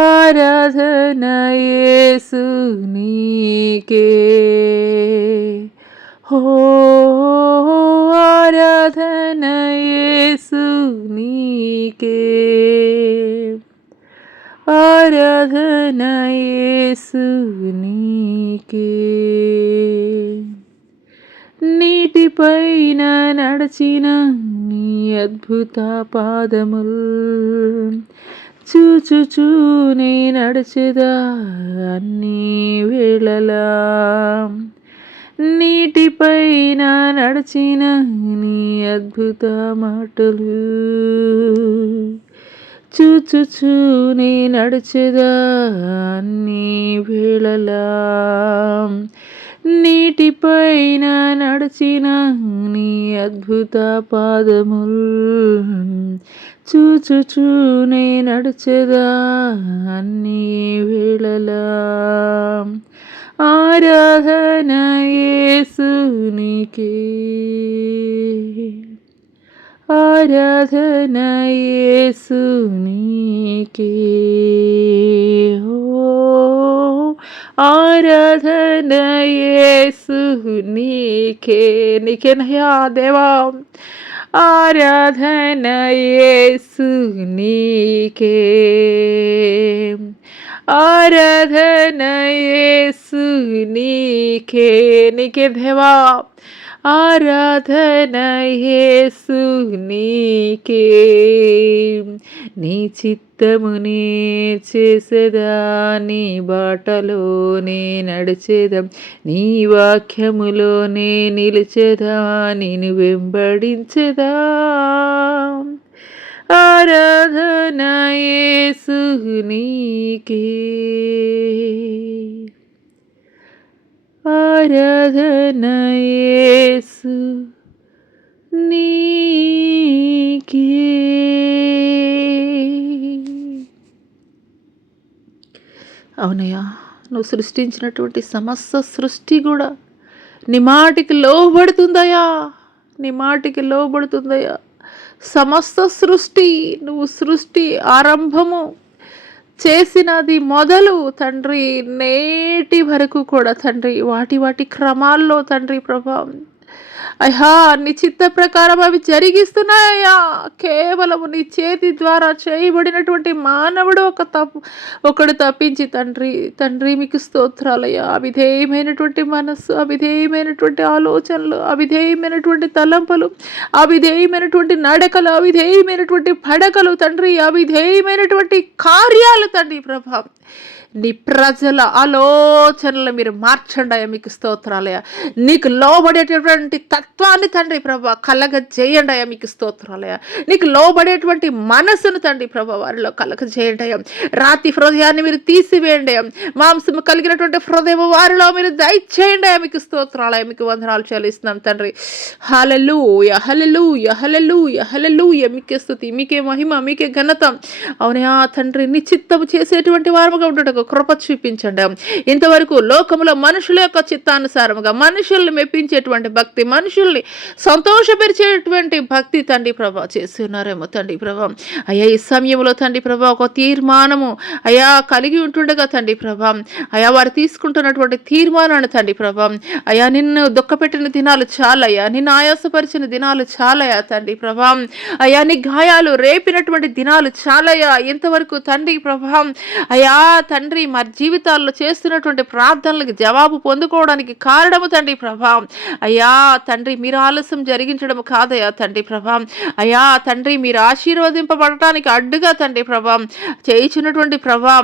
ఆరాధన యేసునికే. హో ఆరాధన యేసునికే, ఆరాధన యేసునికే. నీటిపైన నడచిన నీ అద్భుత పాదముల్ చూచుచూనే నడిచెదా అన్ని వేళలా. నీటిపైన నడిచిన నీ అద్భుత మాటలు చూచుచూనే నడిచెదా అన్ని వేళలా. నీటిపైన నడిచిన నీ అద్భుత పాదముల్ చూచుచూనే నడిచెదా అన్ని వేళలా. ఆరాధన యేసునికే, ఆరాధన యేసునికే, ఓ ఆరాధన యేసునికే. నీకేనయ్యా దేవా, ఆరాధన యేసునికే, ఆరాధన యేసునికే. నీకే దేవా, ఆరాధన యేసునికే. నీ చిత్తమునే చేసేదా, నీ బాటలోనే నడిచేదా, నీ వాక్యములోనే నిలిచేదా, నేను వెంబడించేదా. ఆరాధన యేసునికే, ఆరాధన యేసునికే. అవునయ్యా, నువ్వు సృష్టించినటువంటి సమస్త సృష్టి కూడా నీ మాటికి లోబడుతుందయ్యా, నీ మాటికి లోబడుతుందయ్యా. సమస్త సృష్టి, నువ్వు సృష్టి ఆరంభము చేసినది మొదలు తండ్రి నేటి వరకు కూడా తండ్రి వాటి వాటి క్రమాల్లో తండ్రి ప్రభా అయ్యా నీ చిత్త ప్రకారం అవి జరిగిస్తున్నాయ్యా. కేవలము నీ చేతి ద్వారా చేయబడినటువంటి మానవుడు ఒకడు తప్పించి తండ్రి తండ్రి మీకు స్తోత్రాలయ్యా. అవిధేయమైనటువంటి మనస్సు, అవిధేయమైనటువంటి ఆలోచనలు, అవిధేయమైనటువంటి తలంపులు, అవిధేయమైనటువంటి నడకలు, అవిధేయమైనటువంటి పడకలు తండ్రి, అవిధేయమైనటువంటి కార్యాలు తండ్రి ప్రభా నీ ప్రజల ఆలోచనలు మీరు మార్చండి అయ్యా. మీకు స్తోత్రాలయ్యా. నీకు లోబడేటటువంటి తత్వాన్ని తండ్రి ప్రభా కలగజేయండి అయ్యా. మీకు స్తోత్రాలయ్యా. నీకు లోబడేటువంటి మనసును తండ్రి ప్రభా వారిలో కలగజేయండి అయ్యా. రాతి హృదయాన్ని మీరు తీసివేయండి అయ్యా. మాంసము కలిగినటువంటి హృదయం వారిలో మీరు దయచేయండి అయ్యా. మీకు స్తోత్రాలయ్యా. మీకు వందనాలు చెల్లిస్తున్నాం తండ్రి. హల్లెలూయా, హల్లెలూయా, హల్లెలూయా, హల్లెలూయా. మీకే స్తుతి, మీకే మహిమ, మీకే ఘనత. అవునయా తండ్రి, నీ చిత్తము చేసేటువంటి వారముగా ఉండటం కృప చూపించండి. ఇంతవరకు లోకములో మనుషుల యొక్క చిత్తానుసారముగా మనుషుల్ని మెప్పించేటువంటి భక్తి, మనుషుల్ని సంతోషపరిచేటువంటి భక్తి తండ్రి ప్రభా చేసి ఉన్నారేమో తండ్రి ప్రభా. అయ్యా ఈ సమయంలో తండ్రి ప్రభా ఒక తీర్మానము అయ్యా కలిగి ఉంటుండగా తండ్రి ప్రభా అయ్యా వారు తీసుకుంటున్నటువంటి తీర్మానాన్ని తండ్రి ప్రభా అయ్యా నిన్ను దుఃఖపెట్టిన దినాలు చాలయ్యా, నిన్ను ఆయాసపరిచిన దినాలు చాలయ్యా తండ్రి ప్రభా. అయ్యా నీ గాయాలు రేపినటువంటి దినాలు చాలయ్యా. ఇంతవరకు తండ్రి ప్రభా అయ్యా తండ్రి మరి జీవితాల్లో చేస్తున్నటువంటి ప్రార్థనలకు జవాబు పొందుకోవడానికి కారణము తండ్రి ప్రభా అయ్యా తండ్రి మీరు ఆలస్యం జరిగించడం కాదయ్యా తండ్రి ప్రభా. అయ్యా తండ్రి మీరు ఆశీర్వదింపబడటానికి అడ్డుగా తండ్రి ప్రభా చేయించినటువంటి ప్రభా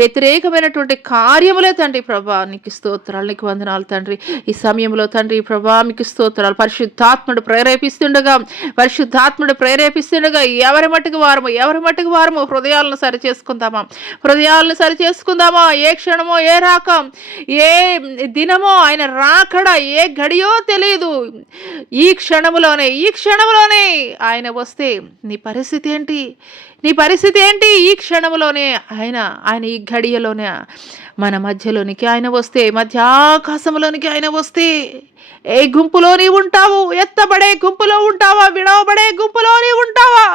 వ్యతిరేకమైనటువంటి కార్యములే తండ్రి ప్రభా. నీకు స్తోత్రాలు, నీకు వందనాలు తండ్రి. ఈ సమయంలో తండ్రి ప్రభా మీకు స్తోత్రాలు. పరిశుద్ధాత్ముడు ప్రేరేపిస్తుండగా ఎవరి మట్టుకు వారము హృదయాలను సరి చేసుకుందామా. ఏ క్షణమో ఏ రాకం ఏ దినమో ఆయన రాకడా ఏ గడియో తెలియదు. ఈ క్షణములోనే ఆయన వస్తే నీ పరిస్థితి ఏంటి? ఈ క్షణములోనే ఆయన ఈ గడియలోనే మన మధ్యలోనికి ఆయన వస్తే, మధ్యాకాశంలోనికి ఆయన వస్తే ఏ గుంపులో నీవు ఉంటావు? ఎత్తబడే గుంపులో ఉంటావా? విడవబడే గుంపులో నీవు ఉంటావా?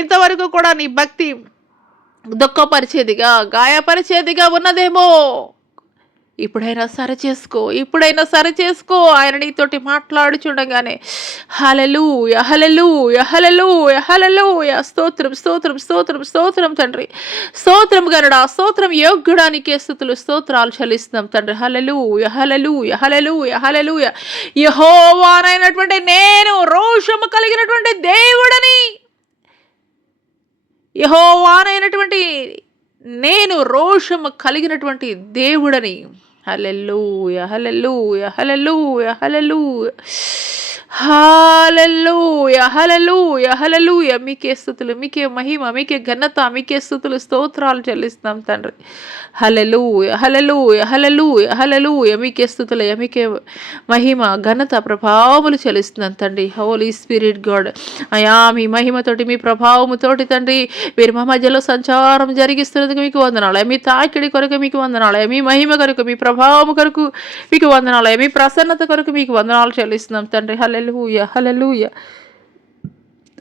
ఇంతవరకు కూడా నీ భక్తి దుఃఖపరిచేదిగా, గాయపరిచేదిగా ఉన్నదేమో. ఇప్పుడైనా సరిచేసుకో. ఆయన నీతోటి మాట్లాడుచుండగానే హల్లెలూయా, హల్లెలూయా, హల్లెలూయా, హల్లెలూయా. స్తోత్రం తండ్రి. స్తోత్రం గరుడా, స్తోత్రం యోగ్యుడా, నీకే స్తుతులు స్తోత్రాలు చెల్లిస్తున్నాం తండ్రి. హల్లెలూయా, హల్లెలూయా, హల్లెలూయా, హల్లెలూయా. యెహోవానైనటువంటి నేను రోషము కలిగినటువంటి దేవుడని, యెహోవానైనటువంటి నేను రోషము కలిగినటువంటి దేవుడని. హల్లెలూయా, హల్లెలూయా, హల్లెలూయా, హల్లెలూయా. హల్లెలూయా, హల్లెలూయా, హల్లెలూయా. మీకే స్తుతులు, మీకే మహిమ, మీకే ఘనత, మీకే స్తుతులు, స్తోత్రాలు చెల్లిస్తున్నాం తండ్రి. హల్లెలూయా, హల్లెలూయా, హల్లెలూయా, హల్లెలూయా. మీకే స్తుతులయ్యా, మీకే మహిమ, ఘనత, ప్రభావములు చెల్లిస్తున్నాం తండ్రి. హోలీ స్పిరిట్ గాడ్ అయా, మీ మహిమతోటి, మీ ప్రభావముతోటి తండ్రి మీరు మా మధ్యలో సంచారం జరిగిస్తున్నందుకు మీకు వందనాలు. మీ తాకిడి కొరకు మీకు వందనాలు. మీ మహిమ కొరకు, మీ ప్రభావము కొరకు మీకు వందనాలు. మీ ప్రసన్నత కొరకు మీకు వందనాలు చెల్లిస్తున్నాం తండ్రి. హల్లెలూయా, హల్లెలూయా,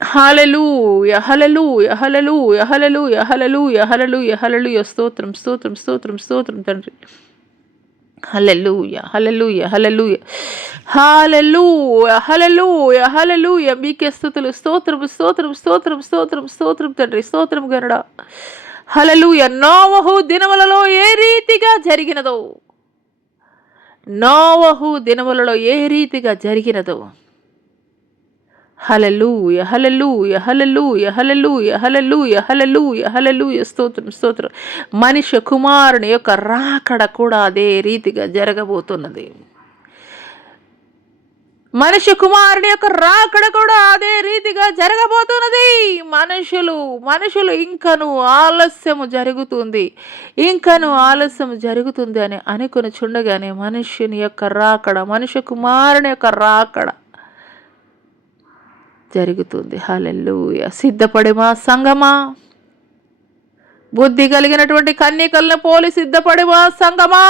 హల్లెలూయా, హల్లెలూయా, హల్లెలూయా, హల్లెలూయా, హల్లెలూయా, హల్లెలూయా, హల్లెలూయా. స్తోత్రం, స్తోత్రం, స్తోత్రం, స్తోత్రం తండ్రి. హల్లెలూయా, హల్లెలూయా, హల్లెలూయా, హల్లెలూయా, హల్లెలూయా, హల్లెలూయా. మీకే స్తుతులు, స్తోత్రం, స్తోత్రం, స్తోత్రం, స్తోత్రం, స్తోత్రం తండ్రి. స్తోత్రం గరుడా. హల్లెలూయా. నోవహు దినములలో ఏ రీతిగా జరిగినదో, నోవహు దినములలో ఏ రీతిగా జరిగినదో. హల్లెలూయా, హల్లెలూయా, హల్లెలూయా, హల్లెలూయా, హల్లెలూయా, హల్లెలూయా, హల్లెలూయా. స్తోత్రం, స్తోత్రం. మనిషి కుమారుని యొక్క రాకడ కూడా అదే రీతిగా జరగబోతున్నది. మనిషి కుమారుని యొక్క రాకడ కూడా అదే రీతిగా జరగబోతున్నది. మనుషులు ఇంకను ఆలస్యము జరుగుతుంది, ఇంకను ఆలస్యం జరుగుతుంది అని అనుకుని చుండగానే మనుషుని యొక్క రాకడ, మనిషి కుమారుని యొక్క రాకడ జరుగుతుంది. హల్లెలూయా. సిద్ధపడి మా సంగమా, బుద్ధి కలిగినటువంటి కన్యకలను పోలి సిద్ధపడి మా సంగమా,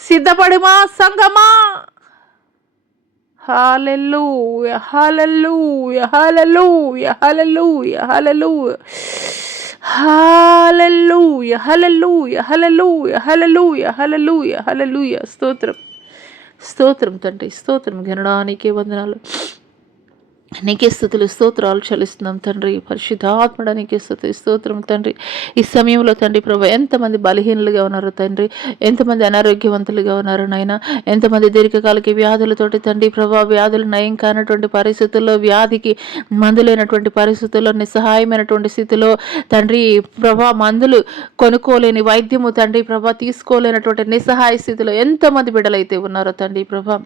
సిద్ధపడి మా సంగమా. హల్లెలూయా, హల్లెలూయా, హల్లెలూయా, హల్లెలూయా, హల్లెలూయా, హల్లెలూయా, హల్లెలూయా, హల్లెలూయా, హల్లెలూయా, హల్లెలూయా, హల్లెలూయా. స్తోత్రం, స్తోత్రం తండ్రి. స్తోత్రం గణడానికి వందనాలు. నీకే స్తుతులు, స్తోత్రాలు చెల్లిస్తున్నాం తండ్రి. పరిశుద్ధాత్మడ నీకే స్తుతి, స్తోత్రం తండ్రి. ఈ సమయంలో తండ్రి ప్రభు ఎంతమంది బలహీనులుగా ఉన్నారు తండ్రి, ఎంతమంది అనారోగ్యవంతులుగా ఉన్నారు నాయన, ఎంతమంది దీర్ఘకాలిక వ్యాధులతోటి తండ్రి ప్రభా, వ్యాధులు నయం కానటువంటి పరిస్థితుల్లో, వ్యాధికి మందులైనటువంటి పరిస్థితుల్లో, నిస్సహాయమైనటువంటి స్థితిలో తండ్రి ప్రభా, మందులు కొనుక్కోలేని వైద్యము తండ్రి ప్రభా, తీసుకోలేనటువంటి నిస్సహాయ స్థితిలో ఎంతమంది బిడ్డలైతే ఉన్నారో తండ్రి ప్రభా,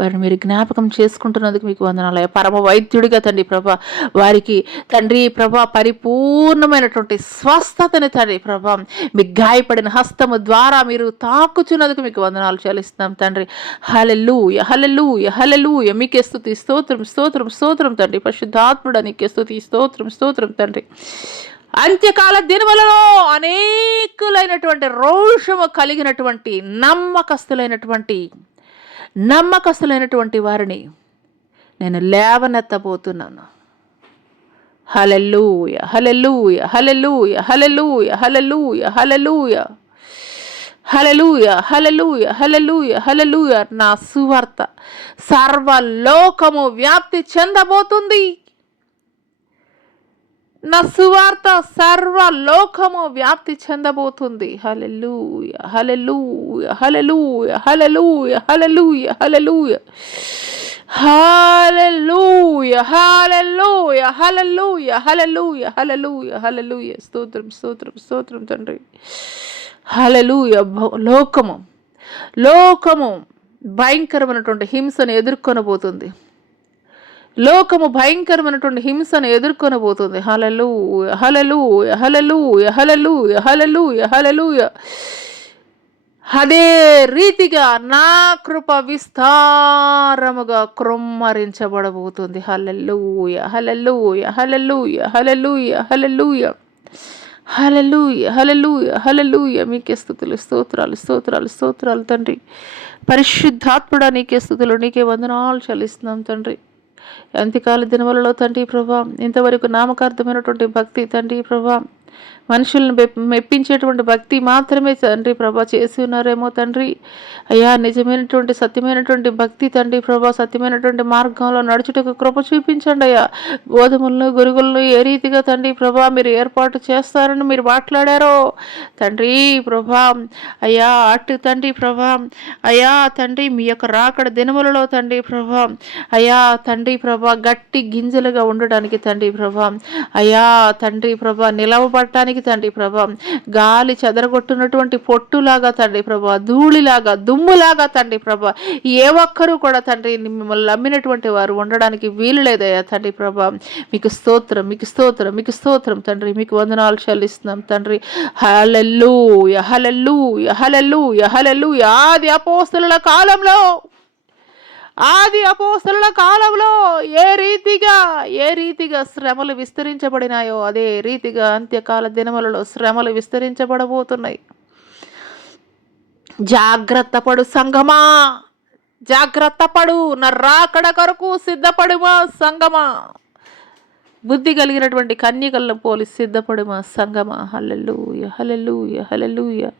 వారిని మీరు జ్ఞాపకం చేసుకుంటున్నందుకు మీకు వందనాలు. పరమ వైద్యుడిగా తండ్రి ప్రభా, వారికి తండ్రి ప్రభా పరిపూర్ణమైనటువంటి స్వస్థతని తండ్రి ప్రభా, మీ గాయపడిన హస్తము ద్వారా మీరు తాకుచున్నందుకు మీకు వందనాలు చెల్లిస్తున్నాం తండ్రి. హల్లెలూయా, హల్లెలూయా, హల్లెలూయా. మీకే స్తుతి, స్తోత్రం, స్తోత్రం, స్తోత్రం తండ్రి. పరిశుద్ధాత్ముడా నీకే స్తుతి, స్తోత్రం, స్తోత్రం తండ్రి. అంత్యకాల దినములలో అనేకులైనటువంటి రోషము కలిగినటువంటి నమ్మకస్తులైనటువంటి వారిని నేను లేవనెత్తబోతున్నాను. హల్లెలూయా, హల్లెలూయా, హల్లెలూయా, హల్లెలూయా, హల్లెలూయా, హల్లెలూయా, హల్లెలూయా, హల్లెలూయా, హల్లెలూయా, హల్లెలూయా. నా సువార్త సర్వలోకము వ్యాప్తి చెందబోతుంది. నా సువార్త సర్వలోకము వ్యాప్తి చెందబోతుంది. హల్లెలూయా, హల్లెలూయా, హల్లెలూయా, హల్లెలూయా, హల్లెలూయా, హల్లెలూయా, హల్లెలూయా, హల్లెలూయా, హల్లెలూయా, హల్లెలూయా, హల్లెలూయా, హల్లెలూయా. స్తోత్రం, స్తోత్రం, స్తోత్రం తండ్రి. హల్లెలూయా. లోకము భయంకరమైనటువంటి హింసను ఎదుర్కొనబోతుంది. లోకము భయంకరమైనటువంటి హింసను ఎదుర్కొనబోతుంది. హల్లెలూయా, హల్లెలూయా, హల్లెలూయా, హల్లెలూయా, హల్లెలూయా, హల్లెలూయా. అదే రీతిగా నా కృప విస్తారముగా క్రొమ్మరించబడబోతుంది. హల్లెలూయా, హల్లెలూయా, హల్లెలూయా, హల్లెలూయా, హల్లెలూయా, హల్లెలూయా, హల్లెలూయా, హల్లెలూయా. మీకే స్తుతులు, స్తోత్రాలు, స్తోత్రాలు, స్తోత్రాలు తండ్రి. పరిశుద్ధాత్ముడా నీకే స్తుతులు, నీకే వందనాలు చెల్లిస్తున్నాం తండ్రి. అంత్యకాల దినములలో తండ్రి ప్రభా, ఇంతవరకు నామకార్థమైనటువంటి భక్తి తండ్రి ప్రభా, మనుషులను మెప్పించేటువంటి భక్తి మాత్రమే తండ్రి ప్రభా చేసి ఉన్నారేమో తండ్రి. అయ్యా, నిజమైనటువంటి సత్యమైనటువంటి భక్తి తండ్రి ప్రభా, సత్యమైనటువంటి మార్గంలో నడుచుటకు కృప చూపించండి అయ్యా. గోధుమలను గురుగులను ఏ రీతిగా తండ్రి ప్రభా మీరు ఏర్పాటు చేస్తారని మీరు మాట్లాడారో తండ్రి ప్రభా, అయ్యా అటు తండ్రి ప్రభా, అయ్యా తండ్రి మీ యొక్క రాకడ దినములలో తండ్రి ప్రభా, అయ్యా తండ్రి ప్రభా గట్టి గింజలుగా ఉండడానికి తండ్రి ప్రభా, అయ్యా తండ్రి ప్రభా నిలవబడటానికి వారికి తండ్రి ప్రభా గాలి చెదరగొట్టున్నటువంటి పొట్టులాగా తండ్రి ప్రభా, ధూళిలాగా, దుమ్ములాగా తండ్రి ప్రభా, ఏ ఒక్కరూ కూడా తండ్రి మిమ్మల్ని నమ్మినటువంటి వారు ఉండడానికి వీలు లేదయ్యా తండ్రి ప్రభా. మీకు స్తోత్రం, మీకు స్తోత్రం, మీకు స్తోత్రం తండ్రి. మీకు వందనాలు చెల్లిస్తున్నాం తండ్రి. హల్లెలూయా, హల్లెలూయా, హల్లెలూయా, హల్లెలూయా. ఆది అపోస్తలుల కాలంలో ఏ రీతిగా శ్రమలు విస్తరించబడినాయో అదే రీతిగా అంత్యకాల దినములలో శ్రమలు విస్తరించబడబోతున్నాయి. జాగ్రత్త పడు సంగమా, జాగ్రత్త పడు, నా రాకడ కొరకు సిద్ధపడుమా సంగమా. బుద్ధి కలిగినటువంటి కన్యకలను పోలి సిద్ధపడుమా సంగమా. హల్లెలూయా, హల్లెలూయా, హల్లెలూయా.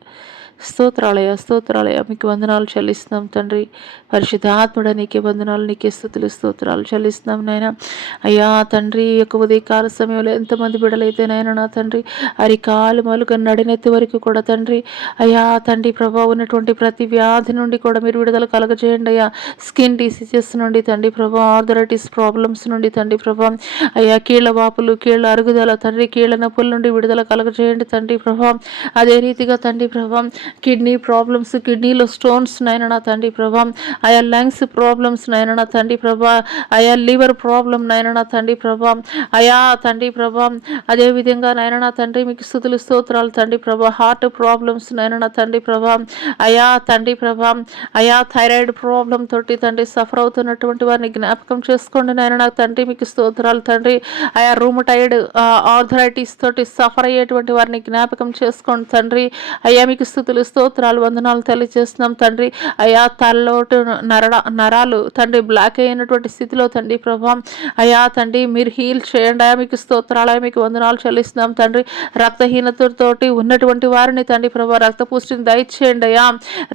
స్తోత్రాలయ, స్తోత్రాలయ. మీకు వందనాలు చెల్లిస్తున్నాం తండ్రి. పరిశుద్ధాత్ముడా నీకే వందనాలు, నీకే స్తుతులు, స్తోత్రాలు చెల్లిస్తున్నాం నాయన. అయ్యా తండ్రి, యొక్క ఉదయకాల సమయంలో ఎంతమంది బిడ్డలైతే నాయన నా తండ్రి అరికాలు మొదలుగా నడినెత్తి వరకు కూడా తండ్రి అయ్యా తండ్రి ప్రభా ఉన్నటువంటి ప్రతి వ్యాధి నుండి కూడా మీరు విడుదల కలగజేయండి అయ్యా. స్కిన్ డిసీజెస్ నుండి తండ్రి ప్రభా, ఆర్థరైటిస్ ప్రాబ్లమ్స్ నుండి తండ్రి ప్రభా, అయ్యా కీళ్ళ వాపులు, కీళ్ళ అరుగుదల తండ్రి, కీళ్ళ నొప్పుల నుండి విడుదల కలగజేయండి తండ్రి ప్రభా. అదే రీతిగా తండ్రి ప్రభా కిడ్నీ ప్రాబ్లమ్స్, కిడ్నీలో స్టోన్స్ నాయన నా తండ్రి ప్రభా, ఆయా లంగ్స్ ప్రాబ్లమ్స్ నాయన నా తండ్రి ప్రభా, ఆయా లివర్ ప్రాబ్లం నాయన నా తండ్రి ప్రభా, అయా తండ్రి ప్రభా అదేవిధంగా నాయన నా తండ్రి మీకు స్తుతులు స్తోత్రాలు తండ్రి ప్రభా. హార్ట్ ప్రాబ్లమ్స్ నాయన నా తండ్రి ప్రభా, అయా తండ్రి ప్రభా, అయా థైరాయిడ్ ప్రాబ్లం తోటి తండ్రి సఫర్ అవుతున్నటువంటి వారిని జ్ఞాపకం చేసుకోండి నాయన నా తండ్రి మీకు స్తోత్రాలు తండ్రి. ఆయా రూమటైడ్ ఆర్థరైటిస్ తోటి సఫర్ అయ్యేటువంటి వారిని జ్ఞాపకం చేసుకోండి తండ్రి. అయ్యా మీకు స్తుతులు స్తోత్రాలు వందనాలు తెలియజేస్తున్నాం తండ్రి. అయా తలలోటు నరాలు తండ్రి బ్లాక్ అయినటువంటి స్థితిలో తండ్రి ప్రభా అయా తండ్రి మీరు హీల్ చేయండి. అయా మీకు స్తోత్రాలు, మీకు వందనాలు చెల్లిస్తున్నాం తండ్రి. రక్తహీనతతోటి ఉన్నటువంటి వారిని తండ్రి ప్రభా రక్తపుష్టిని దయచేయండి అయా.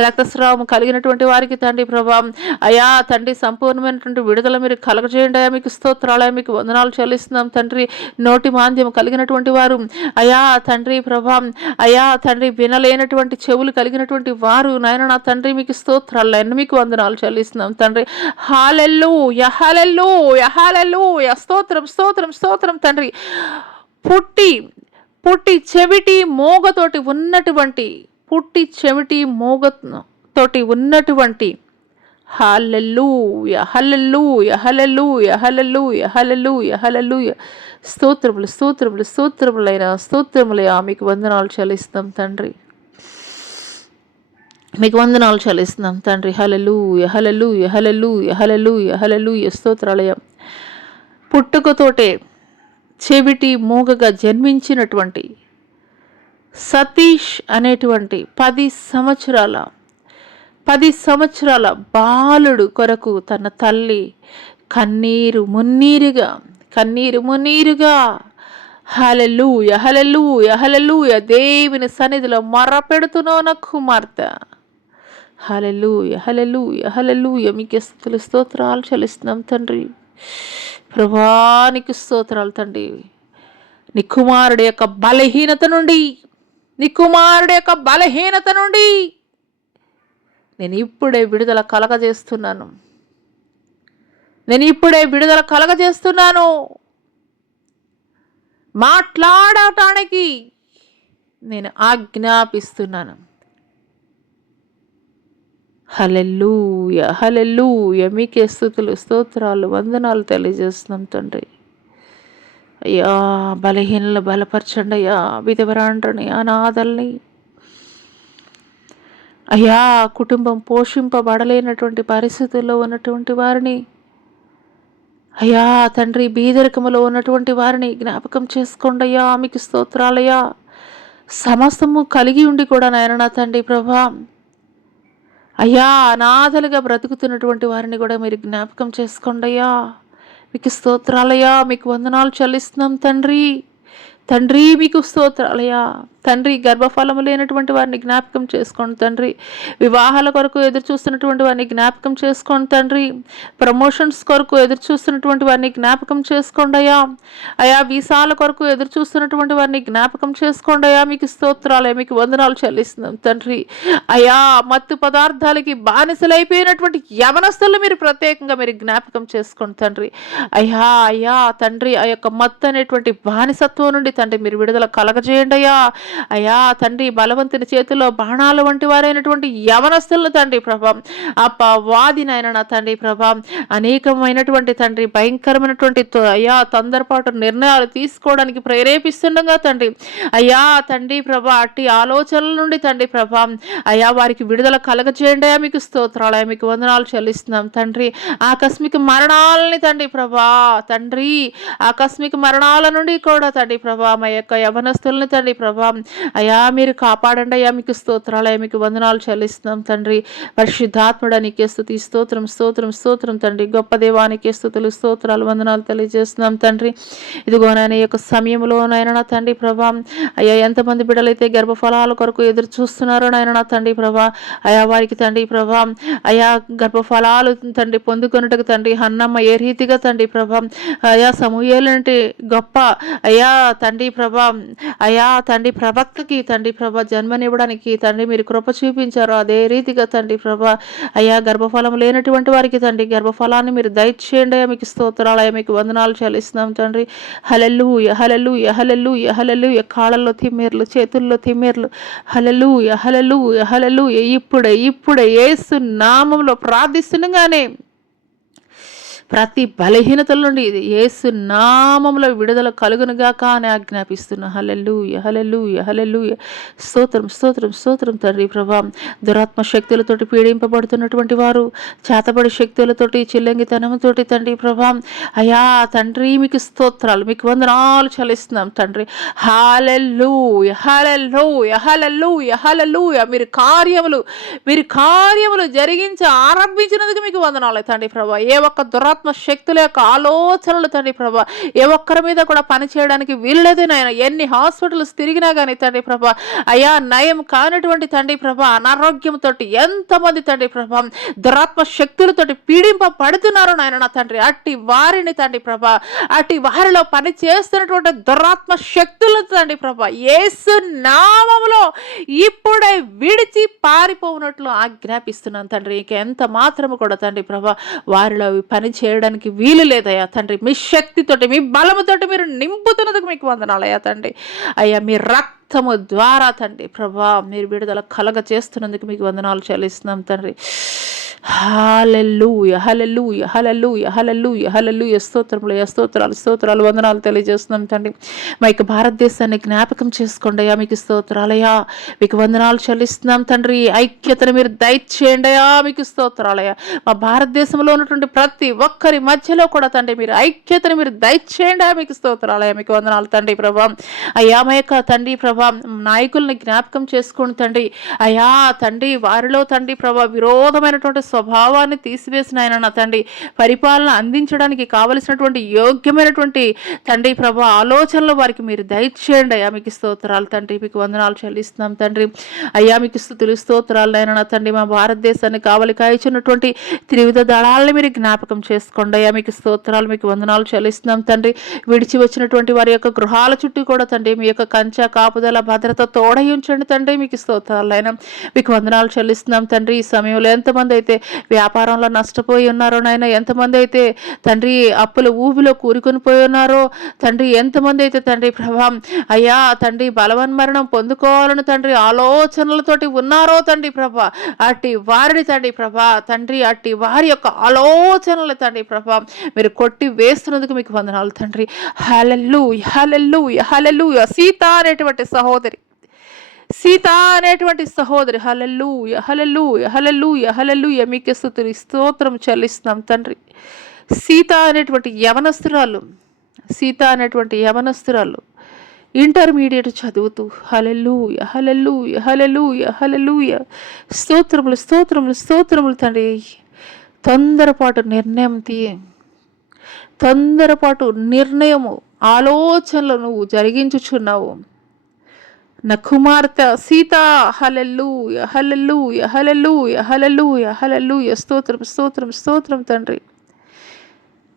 రక్తస్రావం కలిగినటువంటి వారికి తండ్రి ప్రభా అయా తండ్రి సంపూర్ణమైనటువంటి విడుదల మీరు కలగజేయండి అయా. మీకు స్తోత్రాలు, మీకు వందనాలు చెల్లిస్తున్నాం తండ్రి. నోటి మాంద్యం కలిగినటువంటి వారు అయా తండ్రి ప్రభా అయా తండ్రి వినలేనటువంటి చెవులు కలిగినటువంటి వారు నాయన నా తండ్రి మీకు స్తోత్రాలు, మీకు వందనాలు చెల్లిస్తున్నాం తండ్రి. హల్లెలూయా, హల్లెలూయా, హల్లెలూయా. స్తోత్రం, స్తోత్రం, స్తోత్రం తండ్రి. పుట్టి చెవిటి మోగతోటి ఉన్నటువంటి హల్లెలూయా, హల్లెలూయా, హల్లెలూయా, హల్లెలూయా, హల్లెలూయా, హల్లెలూయా. స్తోత్రములు, స్తోత్రములు, స్తోత్రములైనా మీకు వందనాలు చెల్లిస్తున్నాం తండ్రి. మీకు వందనాలు చెల్లిస్తున్నాం తండ్రి. హల్లెలూయా, హల్లెలూయా, హల్లెలూయా, హల్లెలూయా, హల్లెలూయా. స్తోత్రాలయ. పుట్టుకతోటే చెవిటి మూగగా జన్మించినటువంటి సతీష్ అనేటువంటి 10 సంవత్సరాల బాలుడు కొరకు తన తల్లి కన్నీరు మున్నీరుగా హల్లెలూయా, హల్లెలూయా, హల్లెలూయా దేవుని సన్నిధిలో మొర్రపెడుతున్న నా కుమార్తె. హల్లెలూయా, హల్లెలూయా, హల్లెలూయా. మీకే స్తుతులు స్తోత్రాలు చెల్లిస్తున్నాం తండ్రి. ప్రభానికి స్తోత్రాలు తండ్రి. నీ కుమారుడి యొక్క బలహీనత నుండి నేను ఇప్పుడే విడుదల కలగజేస్తున్నాను. మాట్లాడటానికి నేను ఆజ్ఞాపిస్తున్నాను. హల్లెలూయా, హల్లెలూయా. మీకే స్తుతులు స్తోత్రాలు వందనాలు తెలియజేస్తున్నాం తండ్రి. అయ్యా బలహీనలు బలపరచండి అయ్యా. విధవరాండ్రని, అనాథల్ని అయ్యా కుటుంబం పోషింపబడలేనటువంటి పరిస్థితుల్లో ఉన్నటువంటి వారిని అయ్యా తండ్రి బీదరికములో ఉన్నటువంటి వారిని జ్ఞాపకం చేసుకోండి అయ్యా. మీకు స్తోత్రాలయ్యా. సమస్తము కలిగి ఉండి కూడా నాయన నా తండ్రి ప్రభా అయ్యా అనాథలుగా బ్రతుకుతున్నటువంటి వారిని కూడా మీరు జ్ఞాపకం చేసుకోండి అయ్యా. మీకు స్తోత్రాలయ్యా. మీకు వందనాలు చెల్లిస్తున్నాం తండ్రి మీకు స్తోత్రాలయ్యా. తండ్రి గర్భఫలము లేనటువంటి వారిని జ్ఞాపకం చేసుకోండి తండ్రి. వివాహాల కొరకు ఎదురు చూస్తున్నటువంటి వారిని జ్ఞాపకం చేసుకోండి తండ్రి. ప్రమోషన్స్ కొరకు ఎదురు చూస్తున్నటువంటి వారిని జ్ఞాపకం చేసుకోండి అయ్యా. అయా వీసాల కొరకు ఎదురు చూస్తున్నటువంటి వారిని జ్ఞాపకం చేసుకోండి అయ్యా. మీకు స్తోత్రాలయ్యా. మీకు వందనాలు చెల్లిస్తున్నాం తండ్రి. అయా మత్తు పదార్థాలకి బానిసలైపోయినటువంటి యవనస్తులు మీరు ప్రత్యేకంగా మీరు జ్ఞాపకం చేసుకోండి తండ్రి. అయ్యా తండ్రి ఆ యొక్క మత్తు అనేటువంటి బానిసత్వం నుండి తండ్రి మీరు విడుదల కలగజేయండి అయ్యా. అయ్యా తండ్రి బలవంతుని చేతిలో బాణాలు వంటి వారైనటువంటి యవనస్తులను తండ్రి ప్రభా అపవాది నాయన నా తండ్రి ప్రభా అనేకమైనటువంటి తండ్రి భయంకరమైనటువంటి అయ్యా తొందరపాటు నిర్ణయాలు తీసుకోవడానికి ప్రేరేపిస్తుండగా తండ్రి అయ్యా తండ్రి ప్రభా అట్టి ఆలోచనల నుండి తండ్రి ప్రభా అయ్యా వారికి విడుదల కలగజేయండి అయ్యా. మీకు స్తోత్రాలయ మీకు వందనాలు చెల్లిస్తున్నాం తండ్రి. ఆకస్మిక మరణాలని తండ్రి ప్రభా తండ్రి ఆకస్మిక మరణాల నుండి కూడా తండ్రి ప్రభా మా యొక్క యవనస్తుల్ని తండ్రి ప్రభా అయ్యా మీరు కాపాడండి అయ్యా. మీకు స్తోత్రాలయ మీకు వందనాలు చెల్లిస్తున్నాం తండ్రి. పరిశుద్ధాత్ముడా నీకే స్తుతి స్తోత్రం స్తోత్రం స్తోత్రం తండ్రి. గొప్ప దేవానికే స్తుతులు స్తోత్రాలు వందనాలు తెలియజేస్తున్నాం తండ్రి. ఇదిగోనైనా ఈ యొక్క సమయంలోనైనా నా తండ్రి ప్రభా అయ్యా ఎంతమంది బిడ్డలైతే గర్భఫలాల కొరకు ఎదురు చూస్తున్నారో నాయన నా తండ్రి ప్రభా అయా వారికి తండ్రి ప్రభా అయా గర్భఫలాలు తండ్రి పొందుకొనుటకు తండ్రి హన్నమ్మ ఏ రీతిగా తండ్రి ప్రభా అయా సమూయేలంటే గొప్ప అయా తండ్రి ప్రభా అయా తండ్రి ప్రవక్తకి తండ్రి ప్రభా జన్మనివ్వడానికి తండ్రి మీరు కృప చూపించారు. అదే రీతిగా తండ్రి ప్రభా అయా గర్భఫలం లేనటువంటి వారికి తండ్రి గర్భఫలాన్ని మీరు దయచేయండి అయ్యా. మీకు స్తోత్రాలయ మీకు వందనాలు చెల్లిస్తున్నాం తండ్రి. హల్లెలూయా హల్లెలూయా హల్లెలూయా హల్లెలూయా. కాళ్ళల్లో తిమ్మేర్లు చేతుల్లో తిమ్మేర్లు హల్లెలూయా హల్లెలూయా హల్లెలూయా. ఇప్పుడే యేసు నామములో ప్రార్థిస్తుండగానే ప్రతి బలహీనతల నుండి యేసు నామములో విడుదల కలుగునుగాక అని ఆజ్ఞాపిస్తున్నా. హల్లెలూయా హల్లెలూయా హల్లెలూయా. స్తోత్రం స్తోత్రం స్తోత్రం తండ్రి ప్రభా. దురాత్మ శక్తులతోటి పీడింపబడుతున్నటువంటి వారు చేతబడి శక్తులతోటి చిల్లంగితనంతోటి తండ్రి ప్రభా అయా తండ్రి మీకు స్తోత్రాలు మీకు వందనాలు చెల్లిస్తున్నాం తండ్రి. హల్లెలూయా హల్లెలూయా హల్లెలూయా హల్లెలూయా. మీరు కార్యములు జరిగించి ఆరంభించినందుకు మీకు వందనాలు తండ్రి ప్రభా. ఏ ఒక్క దురాత్మ శక్తుల యొక్క ఆలోచనలు తండ్రి ప్రభా ఏ ఒక్కరి మీద కూడా పని చేయడానికి వీల్లేదు నాయన. ఎన్ని హాస్పిటల్స్ తిరిగినా కానీ తండ్రి ప్రభా అయా నయం కానటువంటి తండ్రి ప్రభా అనారోగ్యంతో ఎంతమంది తండ్రి ప్రభా దురాత్మ శక్తులతోటి పీడింపబడుతున్నారు నాయన నా తండ్రి. అట్టి వారిని తండ్రి ప్రభా అట్టి వారిలో పని చేస్తున్నటువంటి దురాత్మ శక్తులు తండ్రి ప్రభా యేసు నామములో ఇప్పుడే విడిచి పారిపోవునట్లు ఆజ్ఞాపిస్తున్నాను తండ్రి. ఇక ఎంత మాత్రము కూడా తండ్రి ప్రభా వారిలో పని చేయడానికి వీలు లేదయ్యా తండ్రి. మీ శక్తితోటి మీ బలముతోటి మీరు నింపుతున్నందుకు మీకు వందనాలయ్యా తండ్రి. అయ్యా మీ రక్తము ద్వారా తండ్రి ప్రభా మీరు విడుదల కలగ చేస్తున్నందుకు మీకు వందనాలు చెల్లిస్తున్నాం తండ్రి. హల్లెలూయా హల్లెలూయా హల్లెలూయా హల్లెలూయా హల్లెలూయా. స్తోత్రాలు వందనాలు తెలియజేస్తున్నాం తండ్రి. మా యొక్క భారతదేశాన్ని జ్ఞాపకం చేసుకోండి అయ్యా. మీకు స్తోత్రాలయ్యా మీకు వందనాలు చెల్లిస్తున్నాం తండ్రి. ఐక్యతను మీరు దయచేయండి అయ్యా. మీకు స్తోత్రాలయ్యా. మా భారతదేశంలో ఉన్నటువంటి ప్రతి ఒక్కరి మధ్యలో కూడా తండ్రి మీరు ఐక్యతను మీరు దయచేయండి అయ్యా. మీకు స్తోత్రాలయ్యా మీకు వందనాలు తండ్రి ప్రభా. అయ్యా మా యొక్క తండ్రి ప్రభా నాయకుల్ని జ్ఞాపకం చేసుకోండి తండ్రి. అయ్యా తండ్రి వారిలో తండ్రి ప్రభా విరోధమైనటువంటి స్వభావాన్ని తీసివేసిన ఆయన నా తండ్రి పరిపాలన అందించడానికి కావలసినటువంటి యోగ్యమైనటువంటి తండ్రి ప్రభా ఆలోచనలు వారికి మీరు దయచేయండి అయ్యా. మీకు స్తోత్రాలు తండ్రి మీకు వందనాలు చెల్లిస్తున్నాం తండ్రి. అయ్యా మీకు స్తుతులు స్తోత్రాలు అయినా నా తండ్రి. మా భారతదేశాన్ని కావలి కాయిచున్నటువంటి త్రివిధ దళాలని మీరు జ్ఞాపకం చేసుకోండి అయ్యా. మీకు స్తోత్రాలు మీకు వందనాలు చెల్లిస్తున్నాం తండ్రి. విడిచి వచ్చినటువంటి వారి యొక్క గృహాల చుట్టూ కూడా తండ్రి మీ యొక్క కంచె కాపుదల భద్రత తోడై ఉంచండి తండ్రి. మీకు స్తోత్రాలు అయినా మీకు వందనాలు చెల్లిస్తున్నాం తండ్రి. ఈ సమయంలో ఎంతమంది అయితే వ్యాపారంలో నష్టపోయి ఉన్నారో నాయన ఎంతమంది అయితే తండ్రి అప్పుల ఊబిలో కూరుకొని పోయి ఉన్నారో తండ్రి ఎంతమంది అయితే తండ్రి ప్రభా అయ్యా తండ్రి బలవన్మరణం పొందుకోవాలని తండ్రి ఆలోచనలతోటి ఉన్నారో తండ్రి ప్రభా అట్టి వారిని తండ్రి ప్రభా తండ్రి అట్టి వారి యొక్క ఆలోచనలు తండ్రి ప్రభా మీరు కొట్టి వేస్తున్నందుకు మీకు వందనాలు తండ్రి. హల్లెలూయా హల్లెలూయా హల్లెలూయా. సీత అనేటువంటి సహోదరి హల్లెలూయా హల్లెలూయా హల్లెలూయా హల్లెలూయా. మీకే స్తుతులు స్తోత్రం చెల్లిస్తున్నాం తండ్రి. సీత అనేటువంటి యవనస్తురాలు ఇంటర్మీడియట్ చదువుతూ హల్లెలూయా హల్లెలూయా హల్లెలూయా హల్లెలూయా. స్తోత్రములు తండ్రి. తొందరపాటు నిర్ణయము ఆలోచనలు నువ్వు జరిగించుచున్నావు నా కుమార్తె సీత. హల్లెలూయా హల్లెలూయా హల్లెలూయా హల్లెలూయా హల్లెలూయా. స్తోత్రం తండ్రి.